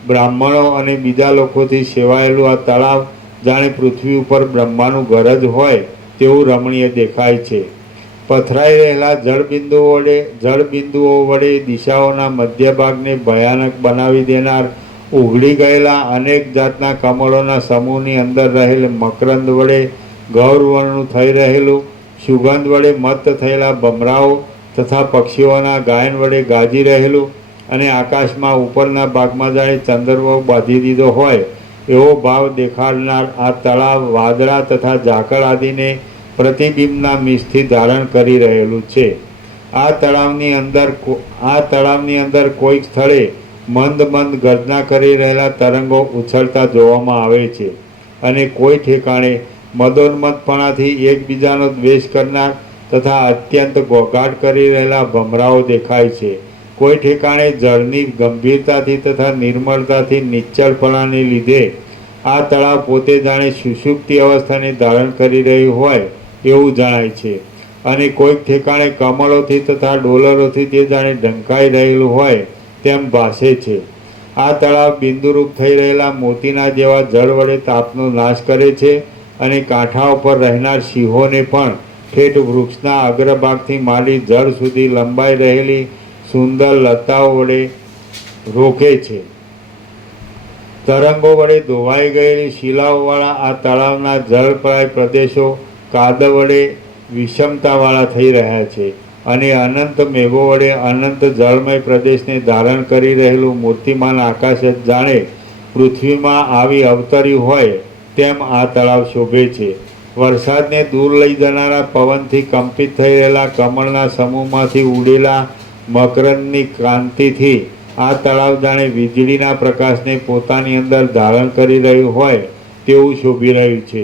બ્રાહ્મણો અને બીજા લોકોથી સેવાયેલું આ તળાવ જાણે પૃથ્વી ઉપર બ્રહ્માનું ઘર જ હોય તેવું રમણીય દેખાય છે. પથરાઈ રહેલા જળબિંદુઓ વડે દિશાઓના મધ્ય ભાગને ભયાનક બનાવી દેનાર ઉઘડી ગયેલા અનેક જાતના કમળોના સમૂહની અંદર રહેલ મકરંદ વડે ગૌરવર્ણનું થઈ રહેલું, સુગંધ વડે મત્ત થયેલા ભમરાઓ તથા પક્ષીઓના ગાયન વડે ગાજી રહેલું અને આકાશમાં ઉપરના ભાગમાં જાણે ચંદ્રવો બાંધી દીધો હોય એવો ભાવ દેખાડનાર આ તળાવ વાદળા તથા ઝાકળ આદિને પ્રતિબિંબના મીસથી ધારણ કરી રહેલું છે. આ તળાવની અંદર કોઈક સ્થળે મંદ મંદ ગર્જના કરી રહેલા તરંગો ઉછળતા જોવામાં આવે છે અને કોઈ ઠેકાણે મદોન્મત્તપણાથી એકબીજાનો દ્વેષ કરનાર તથા અત્યંત ઘોઘાટ કરી રહેલા ભમરાઓ દેખાય છે. કોઈ ઠેકાણે જળની ગંભીરતાથી તથા નિર્મળતાથી નિશ્ચળપણાને લીધે આ તળાવ પોતે જાણે સુષુપ્તિ અવસ્થાને ધારણ કરી રહ્યું હોય એવું જણાય છે અને કોઈક ઠેકાણે કમળોથી તથા ડોલરોથી તે જાણે ઢંકાઈ રહેલું હોય તેમ ભાસે છે. આ તળાવ બિંદુરૂપ થઈ રહેલા મોતીના જેવા જળ વડે તાપનો નાશ કરે છે અને કાંઠા ઉપર રહેનાર સિંહોને પણ ઠેઠ વૃક્ષના અગ્રભાગથી માંડી જળ સુધી લંબાઈ રહેલી સુંદર લતાઓ વડે રોકે છે. તરંગો વડે ધોવાઈ ગયેલી શિલાઓવાળા આ તળાવના જળપ્રાય પ્રદેશો કાદવ વડે વિષમતાવાળા થઈ રહ્યા છે અને અનંત મેઘો વડે અનંત જળમય પ્રદેશને ધારણ કરી રહેલું મૂર્તિમાન આકાશ જ જાણે પૃથ્વીમાં આવી અવતર્યું હોય તેમ આ તળાવ શોભે છે. વરસાદને દૂર લઈ જનારા પવનથી કંપિત થઈ રહેલા કમળના સમૂહમાંથી ઉડેલા મકરંદની કાંતિથી આ તળાવ જાણે વીજળીના પ્રકાશને પોતાની અંદર ધારણ કરી રહ્યું હોય તેવું શોભી રહ્યું છે.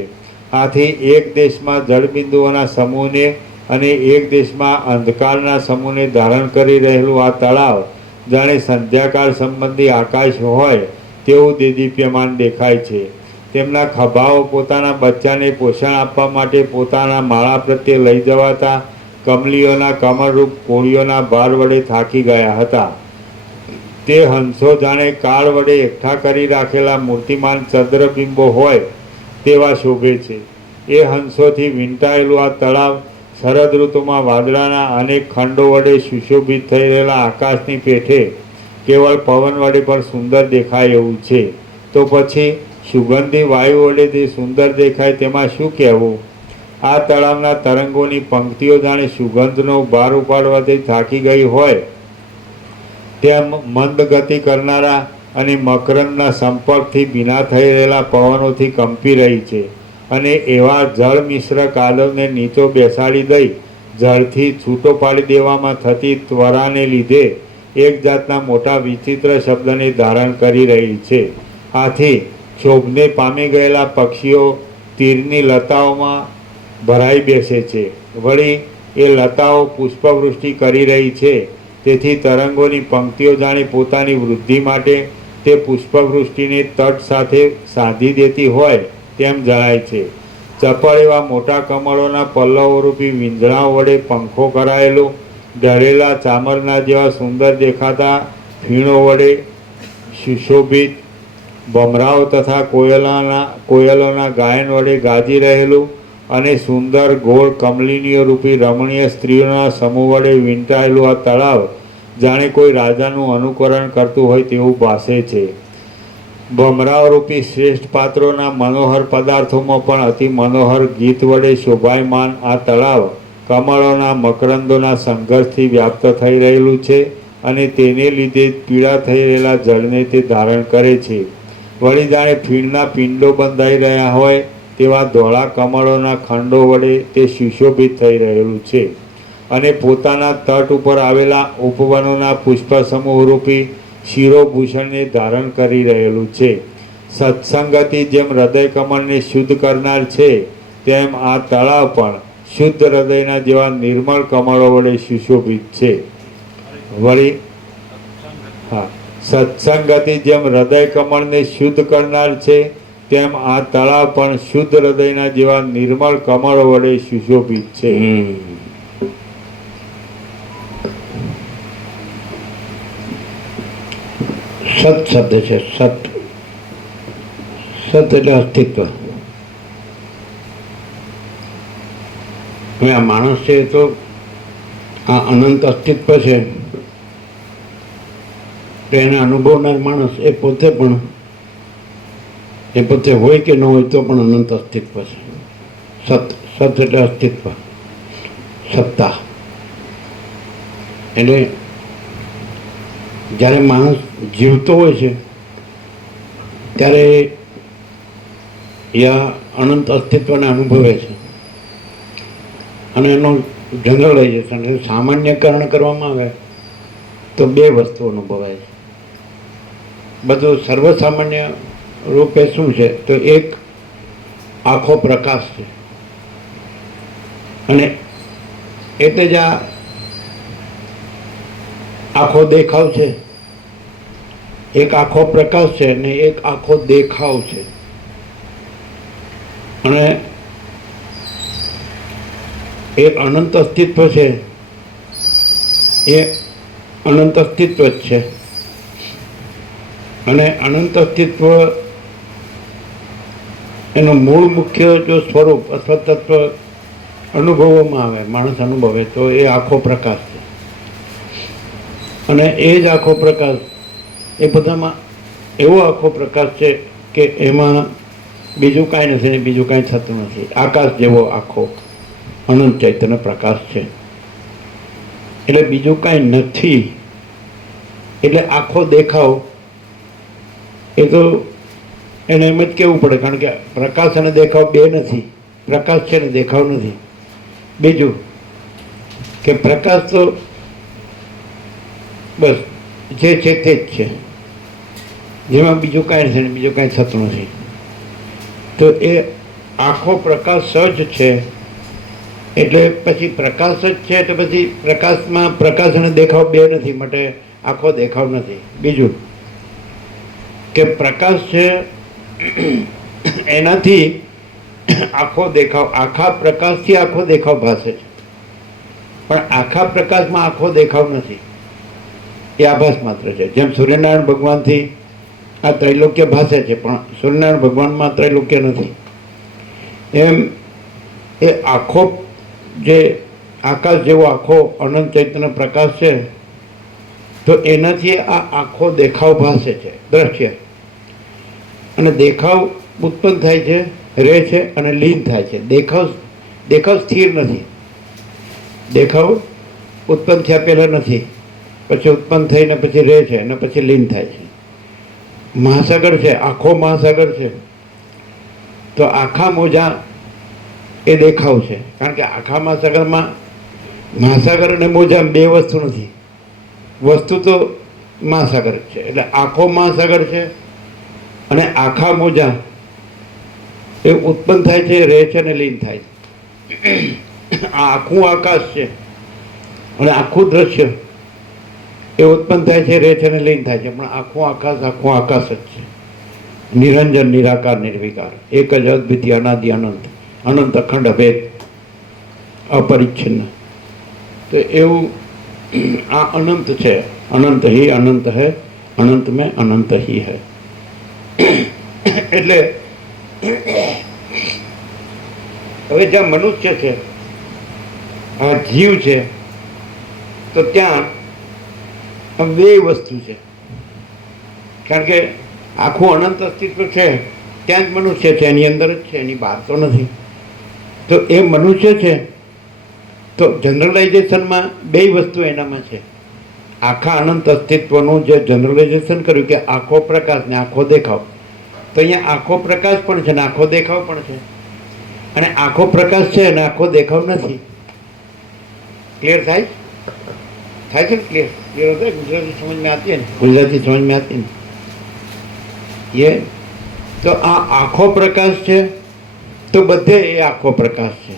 આથી એક દેશમાં જળબિંદુઓના સમૂહને અને એક દેશમાં અંધકારના સમૂહને ધારણ કરી રહેલું આ તળાવ જાણે સંધ્યાકાળ સંબંધી આકાશ હોય તેવું દેદીપ્યમાન દેખાય છે. તેમના ખભાઓ પોતાના બચ્ચાને પોષણ આપવા માટે પોતાના માળા પ્રત્યે લઈ જવાતા કમલીઓના કમળરૂપ કોળીઓના ભાર વડે થાકી ગયા હતા. તે હંસો જાણે કાળ વડે એકઠા કરી રાખેલા મૂર્તિમાન ચંદ્રબિંબો હોય તેવા શોભે છે. એ હંસોથી વીંટાયેલું આ તળાવ શરદ ઋતુમાં વાદળાના અનેક ખંડો વડે સુશોભિત થઈ રહેલા આકાશની પેઠે કેવળ પવન વડે પણ સુંદર દેખાય એવું છે. તો પછી સુગંધી વાયુ વડે તે સુંદર દેખાય તેમાં શું કહેવું? આ તળાવના તરંગોની પંક્તિઓ જાણે સુગંધનો ભાર ઉપાડવાથી થાકી ગઈ હોય તેમ મંદ ગતિ કરનારા અને મકરંદના સંપર્કથી ભીના થઈ રહેલા પવનોથી કંપી રહી છે અને એવા જળ મિશ્ર કાદવને નીચો બેસાડી દઈ જળથી છૂટો પાડી દેવામાં થતી ત્વરાને લીધે એક જાતના મોટા વિચિત્ર શબ્દને ધારણ કરી રહી છે. આથી ક્ષોભને પામી ગયેલા પક્ષીઓ તીરની લતાઓમાં ભરાઈ બેસે છે. વળી એ લતાઓ પુષ્પવૃષ્ટિ કરી રહી છે, તેથી તરંગોની પંક્તિઓ જાણી પોતાની વૃદ્ધિ માટે તે પુષ્પવૃષ્ટિને તટ સાથે સાધી દેતી હોય તેમ જણાય છે. ચપળ એવા મોટા કમળોના પલ્લવરૂપી વીંઝણાઓ વડે પંખો કરાયેલું ઢળેલા ચામરના જેવા સુંદર દેખાતા ફીણો વડે સુશોભિત ભમરાઓ તથા કોયલોના ગાયન વડે ગાજી રહેલું અને સુંદર ગોળ કમલિનીઓ રૂપી રમણીય સ્ત્રીઓના સમૂહ વડે વીંટાયેલું આ તળાવ જાણે કોઈ રાજાનું અનુકરણ કરતું હોય તેવું ભાસે છે. ભમરાઓ રૂપી શ્રેષ્ઠ પાત્રોના મનોહર પદાર્થોમાં પણ અતિ મનોહર ગીત વડે શોભાયમાન આ તળાવ કમળોના મકરંદોના સંઘર્ષથી વ્યાપ્ત થઈ રહેલું છે અને તેને લીધે પીળા થઈ રહેલા જળને તે ધારણ કરે છે. વળી જાણે ફીણના પિંડો બંધાઈ રહ્યા હોય તેવા ધોળા કમળોના ખંડો વડે તે સુશોભિત થઈ રહેલું છે અને પોતાના તટ ઉપર આવેલા ઉપવનોના પુષ્પ સમૂહરૂપી શિરોભૂષણને ધારણ કરી રહેલું છે. સત્સંગથી જેમ હૃદય કમળને શુદ્ધ કરનાર છે તેમ આ તળાવ પણ શુદ્ધ હૃદયના જેવા નિર્મળ કમળો વડે સુશોભિત છે. વળી સત્સંગથી જેમ હૃદય કમળને શુદ્ધ કરનાર છે તેમ આ તળાવ પણ શુદ્ધ હૃદયના જેવા નિર્મળ કમળો વડે સુશોભિત છે. સત શબ્દ છે. સત સત એટલે અસ્તિત્વ. હવે આ માણસ છે તો આ અનંત અસ્તિત્વ છે, તો એને અનુભવનાર માણસ એ પોતે હોય કે ન હોય તો પણ અનંત અસ્તિત્વ છે. સત સત એટલે અસ્તિત્વ, સત્તા. એટલે જ્યારે માણસ જીવતો હોય છે ત્યારે યા અનંત અસ્તિત્વને અનુભવે છે. અને એનું જનરલાઇઝેશન એટલે સામાન્યકરણ કરવામાં આવે તો બે વસ્તુ અનુભવાય છે. બધું સર્વસામાન્ય રૂપે શું છે તો એક આખો પ્રકાશ છે, અને એટલે જ આ આખો દેખાવ છે. એક આખો પ્રકાશ છે ને એક આખો દેખાવ છે. અને એક અનંત અસ્તિત્વ છે, એ અનંત અસ્તિત્વ જ છે. અને અનંત અસ્તિત્વ એનું મૂળ મુખ્ય જો સ્વરૂપ અથવા તત્વ અનુભવવામાં આવે, માણસ અનુભવે તો એ આખો પ્રકાશ છે. અને એ જ આખો પ્રકાશ એ બધામાં એવો આખો પ્રકાશ છે કે એમાં બીજું કાંઈ નથી ને બીજું કાંઈ થતું નથી. આકાશ જેવો આખો અનંત ચૈતન્ય પ્રકાશ છે. એટલે બીજું કાંઈ નથી. એટલે આખો દેખાવ એ તો એને એમ જ કહેવું પડે, કારણ કે પ્રકાશ અને દેખાવ બે નથી. પ્રકાશ છે ને દેખાવ નથી. બીજું કે પ્રકાશ તો બસ જે છે તે જ છે, જેમાં બીજું કાંઈ નથી ને બીજું કાંઈ થતું નથી. તો એ આખો પ્રકાશ સજ છે. એટલે પછી પ્રકાશ જ છે તો પછી પ્રકાશમાં પ્રકાશ અને દેખાવ બે નથી, માટે આખો દેખાવ નથી. બીજું કે પ્રકાશ છે એનાથી આખો દેખાવ, આખા પ્રકાશથી આખો દેખાવ ભાસે છે, પણ આખા પ્રકાશમાં આખો દેખાવ નથી. એ આભાસ માત્ર છે. જેમ સૂર્યનારાયણ ભગવાનથી આ ત્રૈલોક્ય ભાસે છે, પણ સૂર્યનારાયણ ભગવાનમાં ત્રૈલોક્ય નથી. એમ એ આખો જે આકાશ જેવો આખો અનંત ચૈતન્ય પ્રકાશ છે, તો એનાથી આ આખો દેખાવ ભાસે છે, દ્રશ્ય. અને દેખાવ ઉત્પન્ન થાય છે, રહે છે અને લીન થાય છે. દેખાવ સ્થિર નથી. દેખાવ ઉત્પન્ન થયા પહેલાં નથી, પછી ઉત્પન્ન થઈને પછી રહે છે અને પછી લીન થાય છે. મહાસાગર છે, આખો મહાસાગર છે, તો આખા મોજા એ દેખાવ છે. કારણ કે આખા મહાસાગર અને મોજા બે વસ્તુ નથી. વસ્તુ તો મહાસાગર છે. એટલે આખો મહાસાગર છે અને આખા મોજા એ ઉત્પન્ન થાય છે, રહે છે અને લીન થાય છે. આ આખું આકાશ છે અને આખું દ્રશ્ય એ ઉત્પન્ન થાય છે, રહે છે અને લીન થાય છે. પણ આખું આકાશ જ છે. નિરંજન, નિરાકાર, નિર્વિકાર, એક જ અદ્વિતીય, અનાદિ, અનંત, અનંત, અખંડ, અભેદ, અપરિચ્છિન્ન. તો એવું આ અનંત છે. અનંત ही अनंत है, अनंत में अनंत ही है. એટલે હવે જ્યાં મનુષ્ય છે, આ જીવ છે, તો ત્યાં બે વસ્તુ છે. કારણ કે આખું અનંત અસ્તિત્વ છે, ત્યાં જ મનુષ્ય છે, એની અંદર જ છે, એની બહાર તો નથી. તો એ મનુષ્ય છે, તો જનરલાઇઝેશનમાં બે વસ્તુ એનામાં છે. આખા અનંત અસ્તિત્વનું જે જનરલાઇઝેશન કર્યું કે આખો પ્રકાશ ને આખો દેખાવ, તો અહીંયા આખો પ્રકાશ પણ છે ને આખો દેખાવ પણ છે. અને આખો પ્રકાશ છે અને આખો દેખાવ નથી. ક્લિયર થાય છે ને? ક્લિયર होता है? गुजराती समझ में आती है ना? गुजराती समझ में आती है ना? ये तो આ આખો પ્રકાશ છે, તો બધે એ આખો પ્રકાશ છે.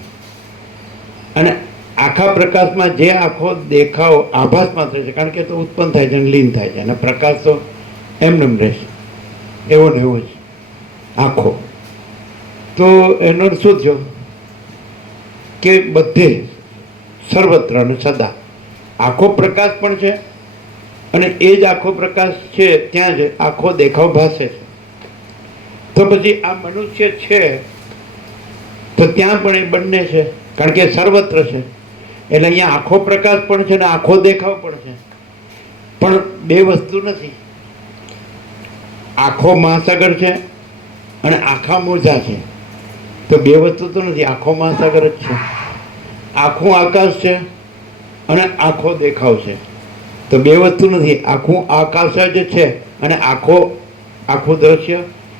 અને આખા પ્રકાશમાં જે આખો દેખાવ આભાસ માત્ર છે, કારણ કે તો ઉત્પન્ન થાય છે અને લીન થાય છે. અને પ્રકાશ તો એમને એમ રહેશે, એવો ને એવો જ આખો. તો એનો શું થયો કે બધે સર્વત્ર અને સદા આખો પ્રકાશ પણ છે, અને એ જ આખો પ્રકાશ છે ત્યાં જ આખો દેખાવ ભાસે છે. તો પછી આ મનુષ્ય છે તો ત્યાં પણ એ બંને છે, કારણ કે સર્વત્ર છે. એટલે અહીંયા આખો પ્રકાશ પણ છે ને આખો દેખાવ પણ છે, પણ બે વસ્તુ નથી. આખો મહાસાગર છે અને આખા મોજા છે, તો બે વસ્તુ તો નથી. આખો મહાસાગર જ છે. આખું આકાશ છે અને આખો દેખાવ છે, તો બે વસ્તુ નથી. આખું આકાશ જ છે અને આખું દ્રશ્ય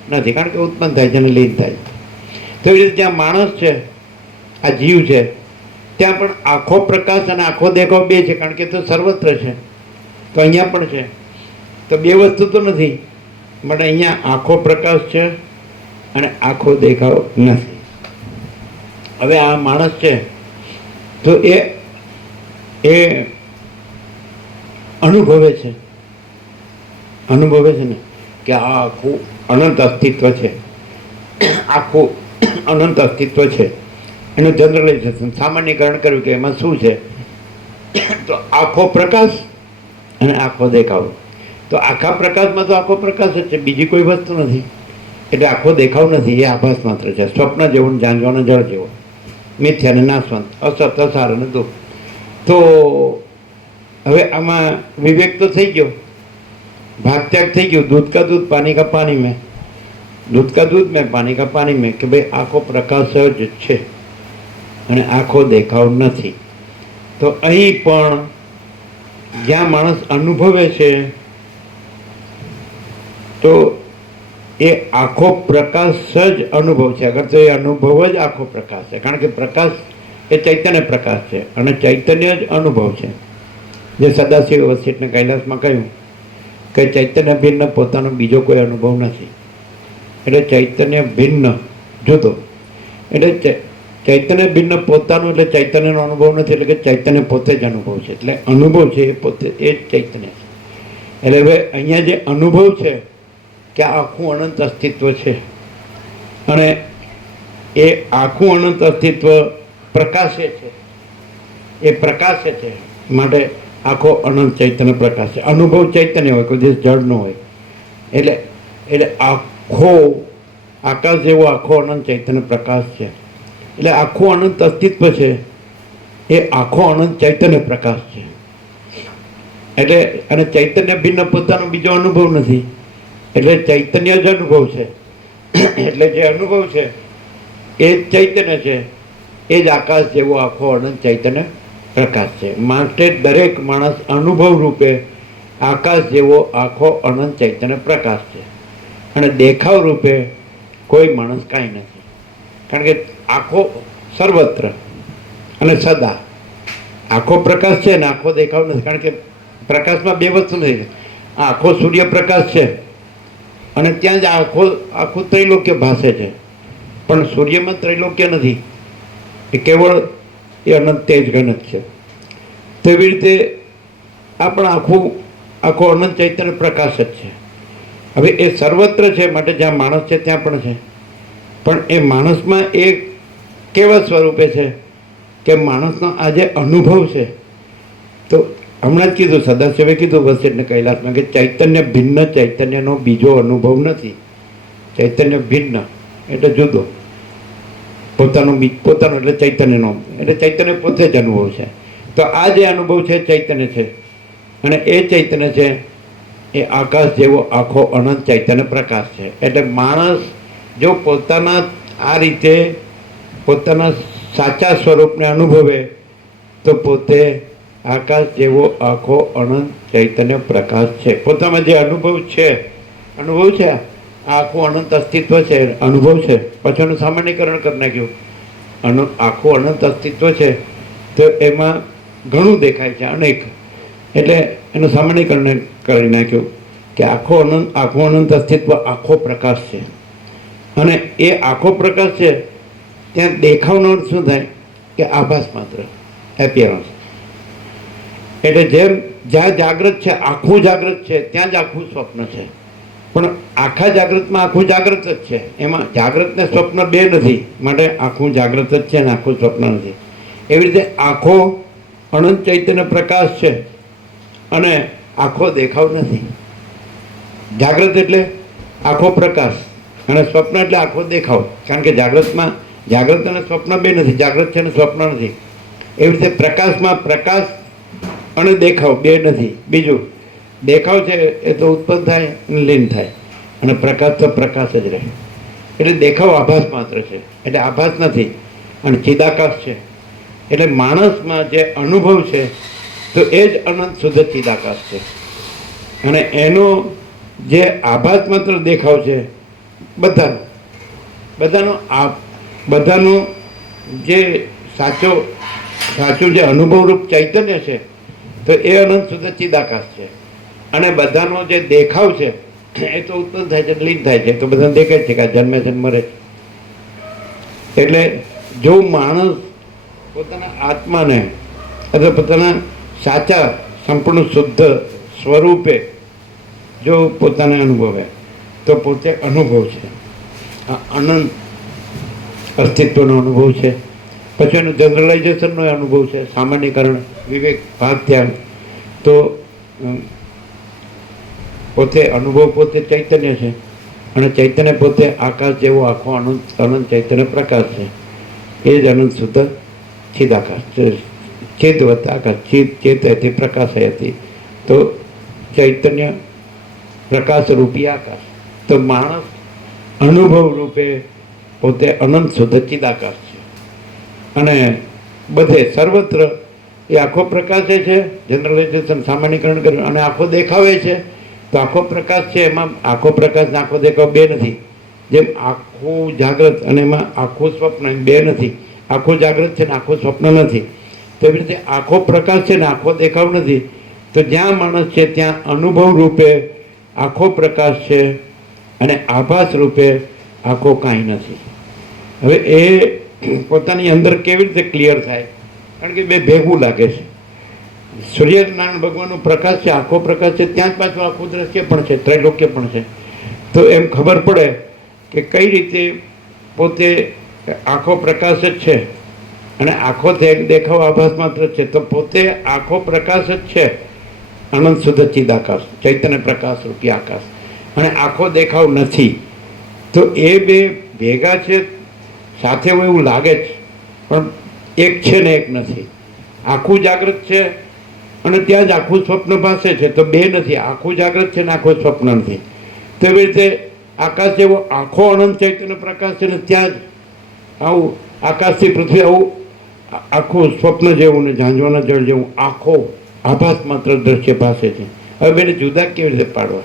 નથી, કારણ કે ઉત્પન્ન થાય છે અને લીન થાય છે. તો એવી રીતે જ્યાં માણસ છે, આ જીવ છે, ત્યાં પણ આખો પ્રકાશ અને આખો દેખાવ બે છે, કારણ કે તો સર્વત્ર છે. તો અહીંયા પણ છે. તો બે વસ્તુ તો નથી, માટે અહીંયા આખો પ્રકાશ છે અને આખો દેખાવ નથી. હવે આ માણસ છે તો એ અનુભવે છે ને કે આ આખું અનંત અસ્તિત્વ છે, આખું અનંત અસ્તિત્વ છે. એનું જનરલાઇઝેશન, સામાન્યકરણ કર્યું કે એમાં શું છે, તો આખો પ્રકાશ અને આખો દેખાવ. તો આખા પ્રકાશમાં તો આખો પ્રકાશ જ છે, બીજી કોઈ વસ્તુ નથી. એટલે આખો દેખાવ નથી, એ આભાસ માત્ર છે. સ્વપ્ન જેવું, જાંજવાનો જળ જેવો, મિથ્યા ને નાશવંત, અસત, અસાર અને દુઃખ. તો હવે આમાં વિવેક તો થઈ ગયો, ભાગ ત્યાગ થઈ ગયો. દૂધ કા દૂધ, પાણી કા પાણી મેં, દૂધ કા દૂધ મેં, પાણી કા પાણી મેં, કે ભાઈ આખો પ્રકાશ જ છે અને આખો દેખાવ નથી. તો અહીં પણ જ્યાં માણસ અનુભવે છે તો એ આખો પ્રકાશ જ અનુભવ છે. અગર તો એ અનુભવ જ આખો પ્રકાશ છે, કારણ કે પ્રકાશ એ ચૈતન્ય પ્રકાશ છે અને ચૈતન્ય જ અનુભવ છે. જે સદાશિવ વસિષ્ઠને કૈલાસમાં કહ્યું કે ચૈતન્ય ભિન્ન પોતાનો બીજો કોઈ અનુભવ નથી. એટલે ચૈતન્ય ભિન્ન જુદો, એટલે ચૈતન્ય ભિન્ન પોતાનું, એટલે ચૈતન્યનો અનુભવ નથી, એટલે કે ચૈતન્ય પોતે જ અનુભવ છે. એટલે અનુભવ છે એ પોતે, એ જ ચૈતન્ય છે. એટલે હવે અહીંયા જે અનુભવ છે કે આખું અનંત અસ્તિત્વ છે અને એ આખું અનંત અસ્તિત્વ પ્રકાશે છે, એ પ્રકાશે છે, માટે આખો અનંત ચૈતન્ય પ્રકાશ છે. અનુભવ ચૈતન્ય હોય, કોઈ દિવસ જળ ન હોય. એટલે આખો આકાશ જેવો આખો અનંત ચૈતન્ય પ્રકાશ છે. એટલે આખું અનંત અસ્તિત્વ છે એ આખો અનંત ચૈતન્ય પ્રકાશ છે. એટલે અને ચૈતન્ય ભિન્ન પોતાનો બીજો અનુભવ નથી, એટલે ચૈતન્ય જ અનુભવ છે. એટલે જે અનુભવ છે એ જ ચૈતન્ય છે, એ જ આકાશ જેવો આખો અનંત ચૈતન્ય પ્રકાશ છે. માટે દરેક માણસ અનુભવ રૂપે આકાશ જેવો આખો અનંત ચૈતન્ય પ્રકાશ છે અને દેખાવ રૂપે કોઈ માણસ કાંઈ નથી, કારણ કે આખો સર્વત્ર અને સદા આખો પ્રકાશ છે ને આખો દેખાવ નથી. કારણ કે પ્રકાશમાં બે વસ્તુ નથી. આખો સૂર્યપ્રકાશ છે અને ત્યાં જ આખું ત્રૈલોક્ય ભાસે છે, પણ સૂર્યમાં ત્રૈલોક્ય નથી, એ કેવળ એ અનંત તેજ ઘન જ છે. તેવી રીતે આ પણ આખો અનંત ચૈતન્ય પ્રકાશ જ છે. હવે એ સર્વત્ર છે, માટે જ્યાં માણસ છે ત્યાં પણ છે. પણ એ માણસમાં એ કેવા સ્વરૂપે છે કે માણસનો આ જે અનુભવ છે, તો હમણાં જ કીધું, સદાશિવે કીધું વસિષ્ઠને કૈલાસમાં કે ચૈતન્ય ભિન્ન ચૈતન્યનો બીજો અનુભવ નથી. ચૈતન્ય ભિન્ન એટલે જુદો, પોતાનો એટલે ચૈતન્યનો, એટલે ચૈતન્ય પોતે જ અનુભવ છે. તો આ જે અનુભવ છે ચૈતન્ય છે અને એ ચૈતન્ય છે એ આકાશ જેવો આખો અનંત ચૈતન્ય પ્રકાશ છે. એટલે માણસ જો પોતાના આ રીતે પોતાના સાચા સ્વરૂપને અનુભવે તો પોતે આકાશ જેવો આખો અનંત ચૈતન્ય પ્રકાશ છે. પોતામાં જે અનુભવ છે આ આખું અનંત અસ્તિત્વ છે, અનુભવ છે. પછી એનું સામાન્યકરણ કરી નાખ્યું. આખું અનંત અસ્તિત્વ છે તો એમાં ઘણું દેખાય છે, અનેક. એટલે એનું સામાન્યકરણ કરી નાખ્યું કે આખું અનંત અસ્તિત્વ આખો પ્રકાશ છે અને એ આખો પ્રકાશ છે. ત્યાં દેખાવનો અર્થ શું થાય કે આભાસ માત્ર, એપિયરન્સ. એટલે જેમ જ્યાં જાગૃત છે, આખું જાગૃત છે, ત્યાં જ આખું સ્વપ્ન છે. પણ આખા જાગૃતમાં આખું જાગૃત જ છે, એમાં જાગૃત ને સ્વપ્ન બે નથી, માટે આખું જાગૃત જ છે ને આખું સ્વપ્ન નથી. એવી રીતે આખો અનંત ચૈતન્ય પ્રકાશ છે અને આખો દેખાવ નથી. જાગૃત એટલે આખો પ્રકાશ અને સ્વપ્ન એટલે આખો દેખાવ, કારણ કે જાગૃત અને સ્વપ્ન બે નથી, જાગૃત છે અને સ્વપ્ન નથી. એવી રીતે પ્રકાશમાં પ્રકાશ અને દેખાવ બે નથી. બીજું, દેખાવ છે એ તો ઉત્પન્ન થાય અને લીન થાય, અને પ્રકાશ તો પ્રકાશ જ રહે. એટલે દેખાવ આભાસ માત્ર છે, એટલે આભાસ નથી અને ચિદાકાશ છે. એટલે માણસમાં જે અનુભવ છે તો એ જ અનંત શુદ્ધ ચિદાકાશ છે અને એનો જે આભાસ માત્ર દેખાવ છે બધાનો બધાનું જે સાચું જે અનુભવરૂપ ચૈતન્ય છે તો એ અનંત શુદ્ધ ચિદાકાશ છે. અને બધાનો જે દેખાવ છે એ તો ઉત્પન્ન થાય છે, લીન થાય છે, તો બધાને દેખાય છે કે આ જન્મે છે ને મરે છે. એટલે જો માણસ પોતાના આત્માને અથવા પોતાના સાચા સંપૂર્ણ શુદ્ધ સ્વરૂપે જો પોતાને અનુભવે તો પોતે અનુભવ છે, આ અનંત અસ્તિત્વનો અનુભવ છે. પછી એનું જનરલાઇઝેશનનો અનુભવ છે, સામાન્યકરણ, વિવેક, ભાગ, ધ્યાન. તો પોતે અનુભવ પોતે ચૈતન્ય છે અને ચૈતન્ય પોતે આકાશ જેવો આખો અનંત ચૈતન્ય પ્રકાશ છે. એ જ અનંત શુદ્ધ ચિદાકાશ, ચેતવત આકાશ, ચેતથી પ્રકાશ હતી. તો ચૈતન્ય પ્રકાશ રૂપી આકાશ. તો માણસ અનુભવ રૂપે પોતે અનંત શુદ્ધ ચિદાકાશ છે. અને બધે સર્વત્ર એ આખો પ્રકાશ છે, જનરલાઇઝેશન સામાન્યકરણ કર્યું, અને આખો દેખાવે છે. તો આખો પ્રકાશ છે, એમાં આખો પ્રકાશ ને આખો દેખાવ બે નથી. જેમ આખું જાગ્રત અને એમાં આખું સ્વપ્ન, એમ બે નથી. આખું જાગ્રત છે ને આખું સ્વપ્ન નથી. તેવી રીતે આખો પ્રકાશ છે ને આખો દેખાવ નથી. તો જ્યાં માણસ છે ત્યાં અનુભવ રૂપે આખો પ્રકાશ છે અને આભાસ રૂપે આખો કાંઈ નથી. હવે એ પોતાની અંદર કેવી રીતે ક્લિયર થાય? કારણ કે બે ભેગું લાગે છે. સૂર્યનારાયણ ભગવાનનો પ્રકાશ છે, આખો પ્રકાશ છે, ત્યાં જ પાછું આખું દ્રશ્ય પણ છે, ત્રૈલોક્ય પણ છે. તો એમ ખબર પડે કે કઈ રીતે પોતે આખો પ્રકાશ જ છે અને આખો દેખાવ આભાસ માત્ર છે. તો પોતે આખો પ્રકાશ જ છે, અનંત શુદ્ધ ચિદાકાશ, ચૈતન્ય પ્રકાશ રૂપી આકાશ, અને આખો દેખાવ નથી. તો એ બે ભેગા છે, સાથે હોય એવું લાગે છે, પણ એક છે ને એક નથી. આખું જાગૃત છે અને ત્યાં જ આખું સ્વપ્ન પાસે છે. તો બે નથી, આખું જાગૃત છે ને આખું સ્વપ્ન નથી. તેવી રીતે આકાશ જેવો આખો અનંત ચૈતન્ય પ્રકાશ છે ને ત્યાં જ આવું આકાશથી પૃથ્વી આવું આખું સ્વપ્ન જેવું ને ઝાંઝવાના જળ જેવું આખો આભાસ માત્ર દ્રશ્ય પાસે છે. હવે બેને જુદા કેવી રીતે પાડવા?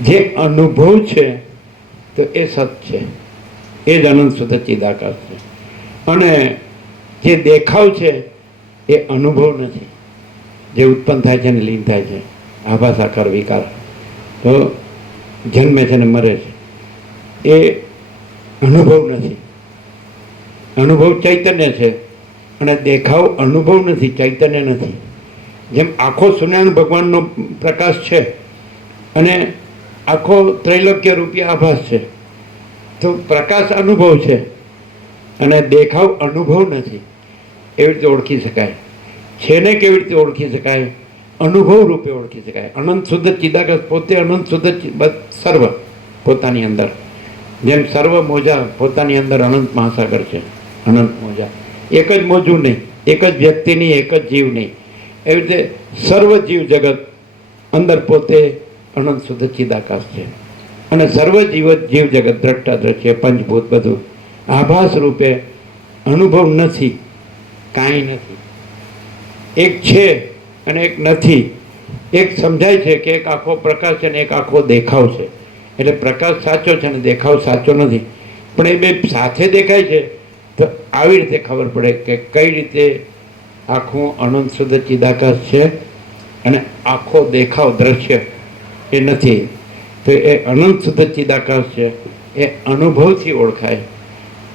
જે અનુભવ છે તો એ સત છે, એ જ અનંત શુદ્ધ ચિદાકાશ છે. અને જે દેખાવ છે એ અનુભવ નથી, જે ઉત્પન્ન થાય છે ને લીન થાય છે, આભાસ આકાર વિકાર. તો જન્મે છે ને મરે છે, એ અનુભવ નથી. અનુભવ ચૈતન્ય છે અને દેખાવ અનુભવ નથી, ચૈતન્ય નથી. જેમ આખો સૂર્યનારાયણ ભગવાનનો પ્રકાશ છે અને આખો ત્રૈલોક્ય રૂપી આભાસ છે. તો પ્રકાશ અનુભવ છે અને દેખાવ અનુભવ નથી. એવી રીતે ઓળખી શકાય છે ને. કેવી રીતે ઓળખી શકાય? અનુભવ રૂપે ઓળખી શકાય. અનંત શુદ્ધ ચિદાકાશ પોતે અનંત શુદ્ધ સર્વ પોતાની અંદર, જેમ સર્વ મોજા પોતાની અંદર અનંત મહાસાગર છે, અનંત મોજા. એક જ મોજું નહીં, એક જ વ્યક્તિ નહીં, એક જ જીવ નહીં. એવી રીતે સર્વ જીવ જગત અંદર પોતે અનંત શુદ્ધ ચિદાકાશ છે. અને સર્વ જીવ જગત દ્રષ્ટા દ્રશ્ય પંચભૂત બધું આભાસ રૂપે અનુભવ નથી, કાંઈ નથી. એક છે અને એક નથી. એક સમજાય છે કે એક આખો પ્રકાશ છે અને એક આખો દેખાવ છે. એટલે પ્રકાશ સાચો છે અને દેખાવ સાચો નથી, પણ એ બે સાથે દેખાય છે. તો આવી રીતે ખબર પડે કે કઈ રીતે આખું અનંત શુદ્ધ ચિદાકાશ છે અને આખો દેખાવ દ્રશ્ય એ નથી. તો એ અનંત શુદ્ધ ચિદાકાશ છે એ અનુભવથી ઓળખાય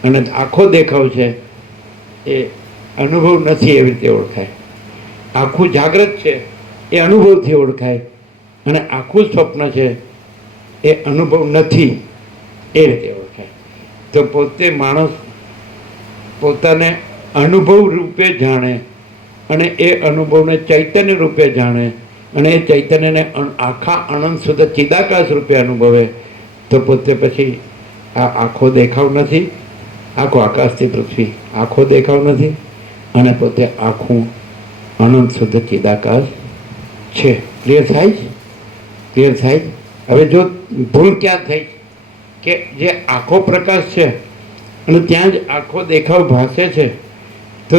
અને આખો દેખાવ છે એ અનુભવ નથી, એવી રીતે ઓળખાય. આખું જાગ્રત છે એ અનુભવથી ઓળખાય અને આખું સ્વપ્ન છે એ અનુભવ નથી, એ રીતે ઓળખાય. તો પોતે માણસ પોતાને અનુભવ રૂપે જાણે અને એ અનુભવને ચૈતન્ય રૂપે જાણે અને એ ચૈતન્યને આખા અનંત શુદ્ધ ચિદાકાશ રૂપે અનુભવે. તો પોતે પછી આ આખો દેખાવ નથી, આખો આકાશથી પૃથ્વી આખો દેખાવ નથી અને પોતે આખું અનંત શુદ્ધ ચિદાકાશ છે. ક્લિયર થાય? ક્લિયર થાય? હવે જો ભૂલ ક્યાં થઈ કે જે આખો પ્રકાશ છે અને ત્યાં જ આખો દેખાવ ભાસે છે, તો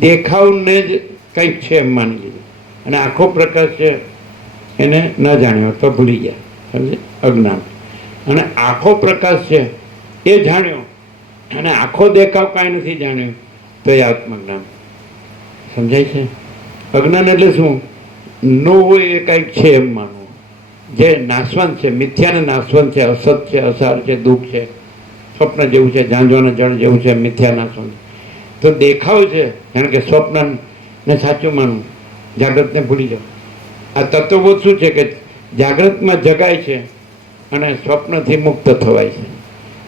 દેખાવને જ કંઈક છે એમ માની લીધું અને આખો પ્રકાશ છે એને ન જાણ્યો તો ભૂલી ગયા, સમજે? અજ્ઞાન. અને આખો પ્રકાશ છે એ જાણ્યો અને આખો દેખાવ કાંઈ નથી જાણ્યો તો એ આત્મજ્ઞાન. સમજાય છે? અજ્ઞાન એટલે શું? ન હોય એ કાંઈક છે એમ માનવું, જે નાશવંત છે, મિથ્યાને નાશવંત છે, અસત છે, અસાર છે, દુઃખ છે, સ્વપ્ન જેવું છે, ઝાંઝવાના જળ જેવું છે, મિથ્યા નાશવંત. તો દેખાવ છે કારણ કે સ્વપ્નને સાચું માનવું, જાગ્રતને ભૂલી જાઓ. આ તત્વબોધ શું છે કે જાગ્રતમાં જગાય છે અને સ્વપ્નથી મુક્ત થવાય છે.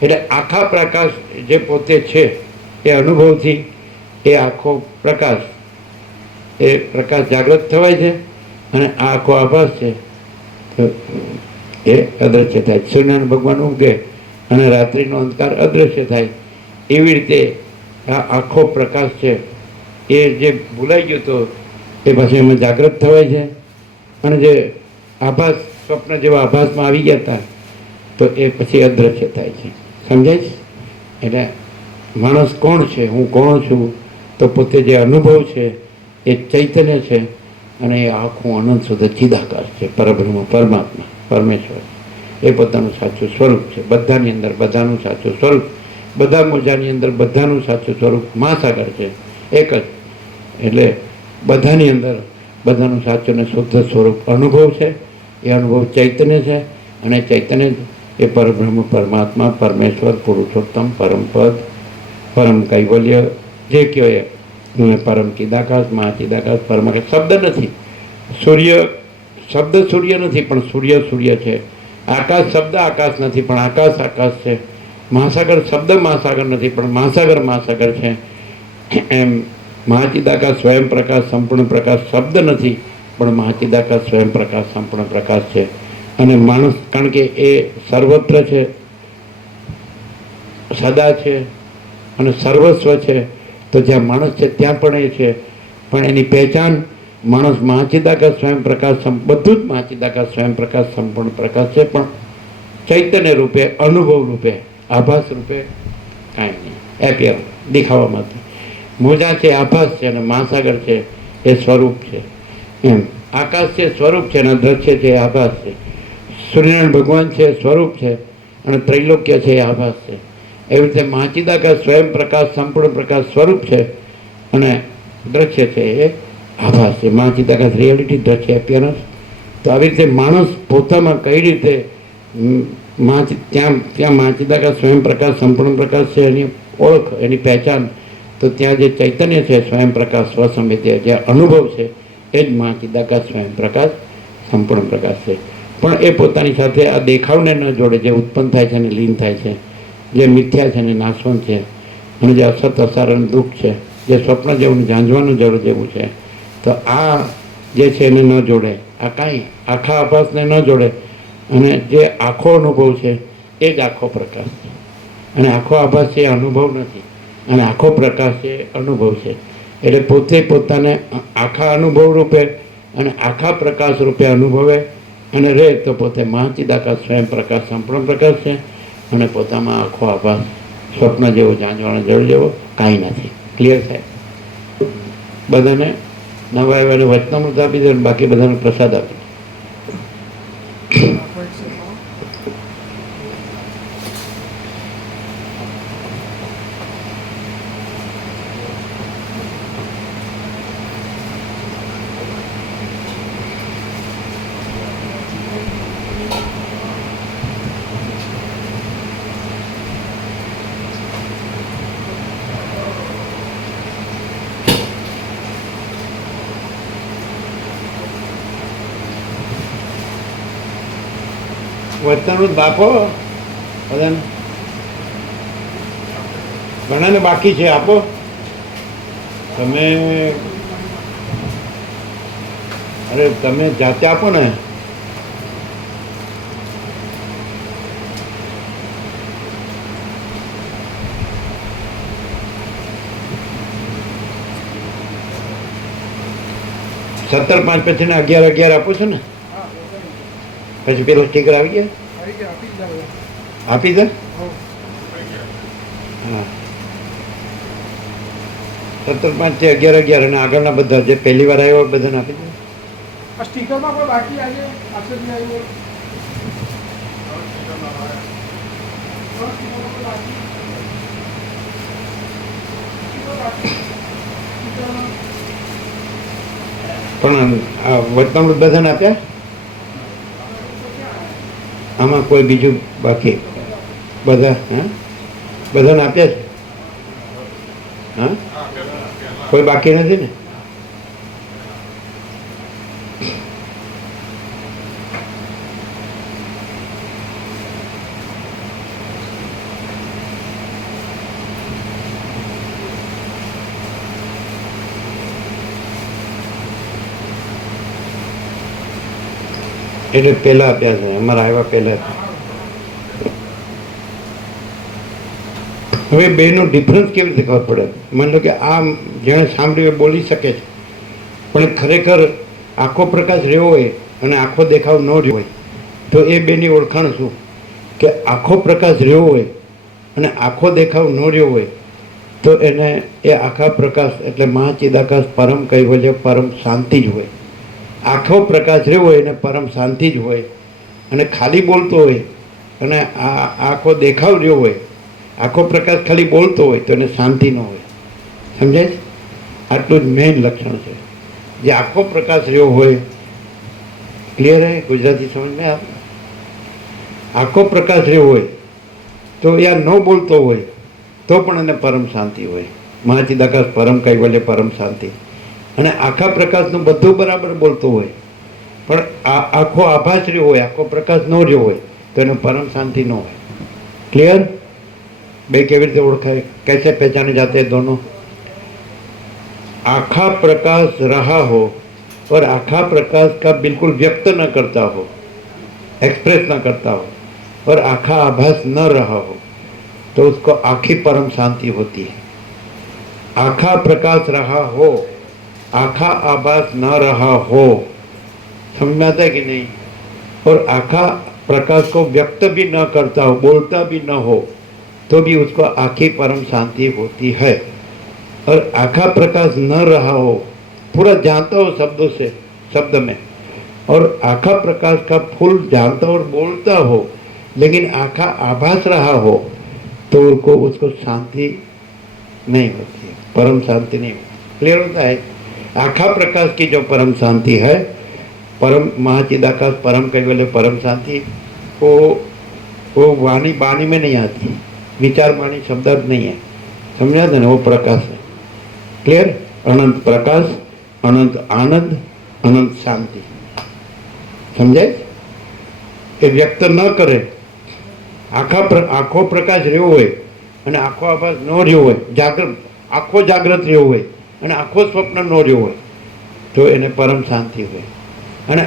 એટલે આખા પ્રકાશ જે પોતે છે એ અનુભવથી એ આખો પ્રકાશ, એ પ્રકાશ જાગૃત થવાય છે અને આ આખો આભાસ છે તો એ અદ્રશ્ય થાય. સૂર્યનારાયણ ભગવાન ઉગે અને રાત્રિનો અંધકાર અદ્રશ્ય થાય એવી રીતે આ આખો પ્રકાશ છે એ જે ભૂલાઈ ગયો તો એ પછી એમાં જાગૃત થવાય છે અને જે આભાસ સ્વપ્ન જેવા આભાસમાં આવી ગયા હતા તો એ પછી અદ્રશ્ય થાય છે. સમજાય છે? એટલે માણસ કોણ છે, હું કોણ છું, તો પોતે જે અનુભવ છે એ ચૈતન્ય છે અને એ આખું અનંત શુદ્ધ ચિદાકાશ છે, પરબ્રહ્મ, પરમાત્મા, પરમેશ્વર. એ પોતાનું સાચું સ્વરૂપ છે. બધાની અંદર બધાનું સાચું સ્વરૂપ, બધા મોજાની અંદર બધાનું સાચું સ્વરૂપ મહાસાગર છે એક જ. એટલે બધાની અંદર બધાનું સાચું ને શુદ્ધ સ્વરૂપ અનુભવ છે. એ અનુભવ ચૈતન્ય છે અને ચૈતન્ય એ પરબ્રહ્મ, પરમાત્મા, પરમેશ્વર, પુરુષોત્તમ, પરમપદ, પરમ કૈવલ્ય જે કહેવાય, પરમ ચિદાકાશ, મહાચિદાકાશ, પરમાકાશ. શબ્દ નથી સૂર્ય, શબ્દ સૂર્ય નથી પણ સૂર્ય સૂર્ય છે. આકાશ શબ્દ આકાશ નથી પણ આકાશ આકાશ છે. મહાસાગર શબ્દ મહાસાગર નથી પણ મહાસાગર મહાસાગર છે. એમ મહાચિદાકાશ સ્વયં પ્રકાશ, સંપૂર્ણ પ્રકાશ શબ્દ નથી પણ મહાચિદાકાશ સ્વયં પ્રકાશ, સંપૂર્ણ પ્રકાશ છે. અને માણસ કારણ કે એ સર્વત્ર છે, સદા છે અને સર્વસ્વ છે, તો જ્યાં માણસ છે ત્યાં પણ એ છે. પણ એની પહેચાન માણસ મહાચિદાકાશ સ્વયં પ્રકાશ, બધું જ મહાચિદાકાશ સ્વયં પ્રકાશ, સંપૂર્ણ પ્રકાશ છે, પણ ચૈતન્ય રૂપે, અનુભવ રૂપે, આભાસ રૂપે કાંઈ નહીં. એપિયર દેખાવામાંથી મોજા છે, આભાસ છે અને મહાસાગર છે એ સ્વરૂપ છે. એમ આકાશ છે સ્વરૂપ છે અને દ્રશ્ય છે એ આભાસ છે. સૂર્યનારાયણ ભગવાન છે સ્વરૂપ છે અને ત્રૈલોક્ય છે એ આભાસ છે. એવી રીતે મહાચિદાકાશ સ્વયં પ્રકાશ, સંપૂર્ણ પ્રકાશ સ્વરૂપ છે અને દ્રશ્ય છે એ આભાસ છે. મહાચિદાકાશ રિયાલિટી, દ્રશ્ય એપિયરન્સ. તો આવી રીતે માણસ પોતામાં કઈ રીતે ત્યાં મહાચિદાકાશ સ્વયં પ્રકાશ, સંપૂર્ણ પ્રકાશ છે, એની ઓળખ, એની પહેચાન. તો ત્યાં જે ચૈતન્ય છે સ્વયં પ્રકાશ, સ્વસંવેદ્ય, જે અનુભવ છે એ જ મહાચિદાકાશ સ્વયં પ્રકાશ, સંપૂર્ણ પ્રકાશ છે. પણ એ પોતાની સાથે આ દેખાવને ન જોડે, જે ઉત્પન્ન થાય છે અને લીન થાય છે, જે મિથ્યા છે અને નાશવંત છે અને જે અસત, અસાર અને દુઃખ છે, જે સ્વપ્ન જેવું, ઝાંઝવાનું જળ જેવું છે, તો આ જે છે એને ન જોડે, આ કાંઈ આખા આભાસને ન જોડે અને જે આખો અનુભવ છે એ જ આખો પ્રકાશ છે. અને આખો આભાસ છે એ અનુભવ નથી અને આખો પ્રકાશ છે અનુભવ છે. એટલે પોતે પોતાને આખા અનુભવ રૂપે અને આખા પ્રકાશ રૂપે અનુભવે અને રહે તો પોતે મહાચિદાકાશ સ્વયં પ્રકાશ, સંપૂર્ણ પ્રકાશ છે અને પોતામાં આખો આભાસ સ્વપ્ન જેવો, ઝાંઝવાળા જળ જેવો કાંઈ નથી. ક્લિયર થાય? બધાને નવા આવ્યાને વચનામૃત આપી દે અને બાકી બધાને પ્રસાદ આપી દે. વચનામૃત બાપો બધાને, ઘણાને બાકી છે, આપો. તમે અરે તમે જાતે આપો ને. સત્તર પાંચ પછી ને 11 આપો છો ને? પછી પેલો સ્ટીકર આવી ગયા, આપી દે. હા, 17 5 થી 11 અને આગળના બધા જે પહેલી વાર આવ્યો બધાને આપી દે. સ્ટીકરમાં કોઈ બાકી આજે પાછળ પણ આ વચનામૃત બધાને આપ્યા? આમાં કોઈ બીજું બાકી? બધા હા બધાને આપ્યા છે? હા કોઈ બાકી નથી ને? એટલે પહેલા આપ્યા છે, અમારા આવ્યા પહેલા. હવે બેનો ડિફરન્સ કેવી રીતે ખબર પડે? માની લો કે આ જેણે સાંભળ્યું એ બોલી શકે છે, પણ ખરેખર આખો પ્રકાશ રહ્યો હોય અને આખો દેખાવ ન રહ્યો હોય તો એ બેની ઓળખાણ શું? કે આખો પ્રકાશ રહ્યો હોય અને આખો દેખાવ ન રહ્યો હોય તો એને એ આખા પ્રકાશ એટલે મહાચિદાકાશ પરમ કૈવલ્ય પરમ શાંતિ જ હોય. આખો પ્રકાશ રહ્યો હોય એને પરમ શાંતિ જ હોય. અને ખાલી બોલતો હોય અને આ આખો દેખાવ રહ્યો હોય, આખો પ્રકાશ ખાલી બોલતો હોય તો એને શાંતિ ન હોય. સમજાય છે? આટલું જ મેઇન લક્ષણ છે. જે આખો પ્રકાશ રહ્યો હોય, ક્લિયર હે? ગુજરાતી સમજ में आप? આખો પ્રકાશ રહ્યો હોય તો યાર ન બોલતો હોય તો પણ એને પરમ શાંતિ હોય. મહાચિદાકાશ પરમ કૈવલ્ય પરમ શાંતિ. અને આખા પ્રકાશનું બધું બરાબર બોલતો હોય પણ આખો આભાસ રહ્યો હોય, આખો પ્રકાશ ન રહ્યો હોય તો એને પરમ શાંતિ ન હોય. क्लियर? બે કેવી રીતે ઓળખાય? कैसे पहचाने जाते हैं दोनों? आखा प्रकाश रहा हो और आखा प्रकाश का बिल्कुल व्यक्त न करता हो, एक्सप्रेस न करता हो और आखा आभास न रहा हो तो उसको आखी परम शांति होती है. आखा प्रकाश रहा हो, आखा आभास न रहा हो, समझ में आता है कि नहीं? और आखा प्रकाश को व्यक्त भी न करता हो, बोलता भी न हो तो भी उसको आखी परम शांति होती है. और आखा प्रकाश न रहा हो, पूरा जानता हो शब्दों से, शब्द में, और आखा प्रकाश का फुल जानता और बोलता हो लेकिन आखा आभास रहा हो तो उसको शांति नहीं होती है, परम शांति नहीं होती. क्लियर होता है? आखा प्रकाश की जो परम शांति है, परम महाचिदाकाश परम कैवल्य परम शांति, वो वाणी बाणी में नहीं आती, विचार वाणी शब्द नहीं है. समझा था ना? वो प्रकाश है. क्लियर? अनंत प्रकाश, अनंत आनंद, अनंत शांति. समझाय? એ વ્યક્ત ન કરે, આખો પ્રકાશ રહ્યો હોય અને આખો આભાસ ન રહ્યો હોય, જાગૃત આખો જાગ્રત રહ્યો હોય અને આખો સ્વપ્ન ન રહ્યો હોય તો એને પરમ શાંતિ હોય. અને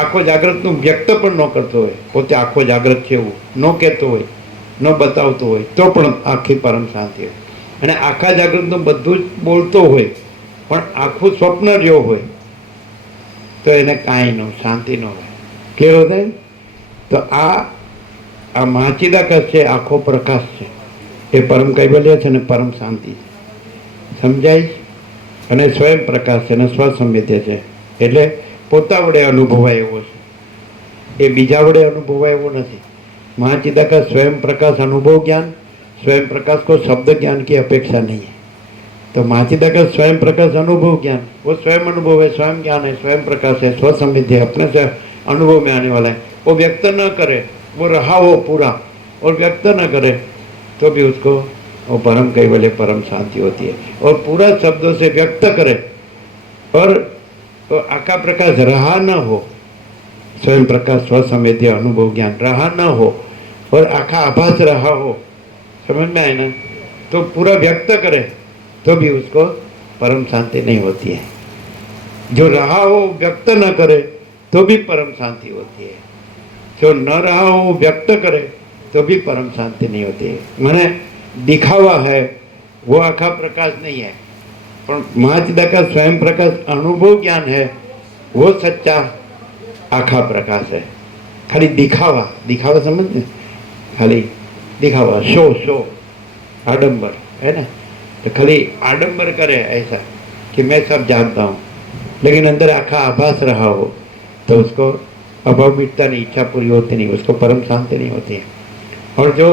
આખો જાગ્રતનું વ્યક્ત પણ ન કરતો હોય, પોતે આખો જાગ્રત છે એવું ન કહેતો હોય, ન બતાવતો હોય તો પણ આખી પરમ શાંતિ હોય. અને આખા જાગૃતનું બધું જ બોલતો હોય પણ આખું સ્વપ્ન રહ્યો હોય તો એને કાંઈ ન, શાંતિ ન હોય. કેવો થાય? તો આ મહાચિદાકાશ છે, આખો પ્રકાશ છે, એ પરમ કૈવલ્ય છે અને પરમ શાંતિ છે. સમજાય? અને સ્વયં પ્રકાશ છે અને સ્વસંવેદ્ય છે, એટલે પોતા વડે અનુભવાય એવો છે, એ બીજા વડે અનુભવાય એવો નથી. महाचिदाकाश स्वयं प्रकाश अनुभव ज्ञान, स्वयं प्रकाश को शब्द ज्ञान की अपेक्षा नहीं है. तो महाचिदाकाश स्वयं प्रकाश अनुभव ज्ञान, वो स्वयं अनुभव है, स्वयं ज्ञान है, स्वयं प्रकाश है, स्वसंविध है, अपने से अनुभव में आने वाला है. वो व्यक्त न करे, वो रहा हो पूरा और व्यक्त न करे तो भी उसको वो परम कैवल्य परम शांति होती है. और पूरा शब्दों से व्यक्त करे और तो आका प्रकाश रहा न हो, स्वयं प्रकाश स्वसंवेद्य अनुभव ज्ञान रहा न हो और आखा आभास रहा हो, समझ में आए ना? तो पूरा व्यक्त करे तो भी उसको परम शांति नहीं होती है. जो रहा हो व्यक्त न करे तो भी परम शांति होती है. जो न रहा हो व्यक्त करे तो भी परम शांति नहीं होती है. मैंने दिखावा है वो आखा प्रकाश नहीं है, पर महाचिदाकाश स्वयं प्रकाश अनुभव ज्ञान है, वो सच्चा आखा प्रकाश है. खाली दिखावा, दिखावा समझ में, खाली दिखावा, शो आडंबर है ना, तो खाली आडंबर करे ऐसा कि मैं सब जानता हूँ, लेकिन अंदर आखा आभास रहा हो तो उसको अभाव मिटता नहीं, इच्छा पूरी होती नहीं, उसको परम शांति नहीं होती है. और जो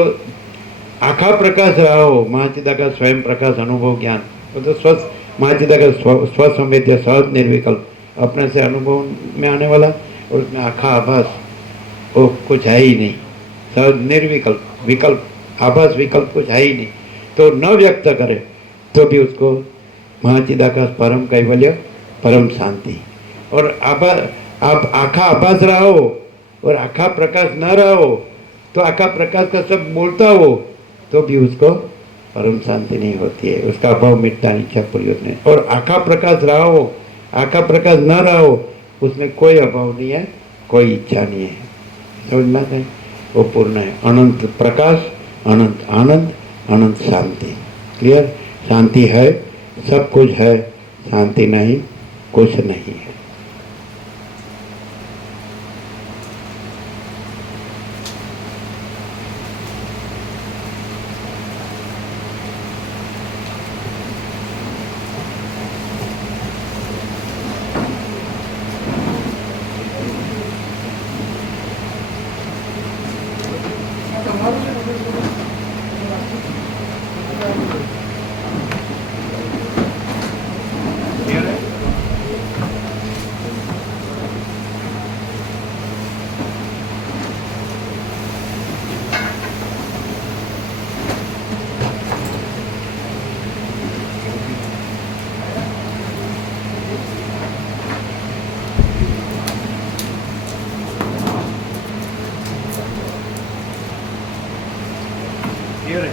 आखा प्रकाश रहा हो, महाचिदाकाश स्वयं प्रकाश अनुभव ज्ञान, तो महाचिदाकाश स्वसंवेद्य सहज निर्विकल्प अपने से अनुभव में आने वाला, और उसमें आखा आभास वो कुछ है ही नहीं, सहज निर्विकल्प विकल्प, आभास विकल्प कुछ है ही नहीं, तो न व्यक्त करे तो भी उसको महाचिदाकाश परम कैवल्य परम शांति। और आप आखा आभास रहो और आखा प्रकाश न रहो, तो आखा प्रकाश का सब बोलता हो तो भी उसको परम शांति नहीं होती है, उसका अभाव मिटता नहीं, इच्छा पूरी होती नहीं। और आखा प्रकाश रहो, आखा प्रकाश न रहो, उसमें कोई अभाव नहीं है, कोई इच्छा नहीं है, समझना चाहिए, वो पूर्ण है। अनंत प्रकाश, अनंत आनंद, अनंत शांति। क्लियर? शांति है, सब कुछ है, शांति नहीं, कुछ नहीं है। Clear है?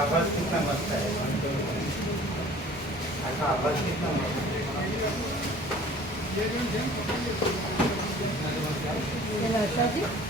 आवाज कितना मस्त है, ऐसा आवाज कितना मस्त है।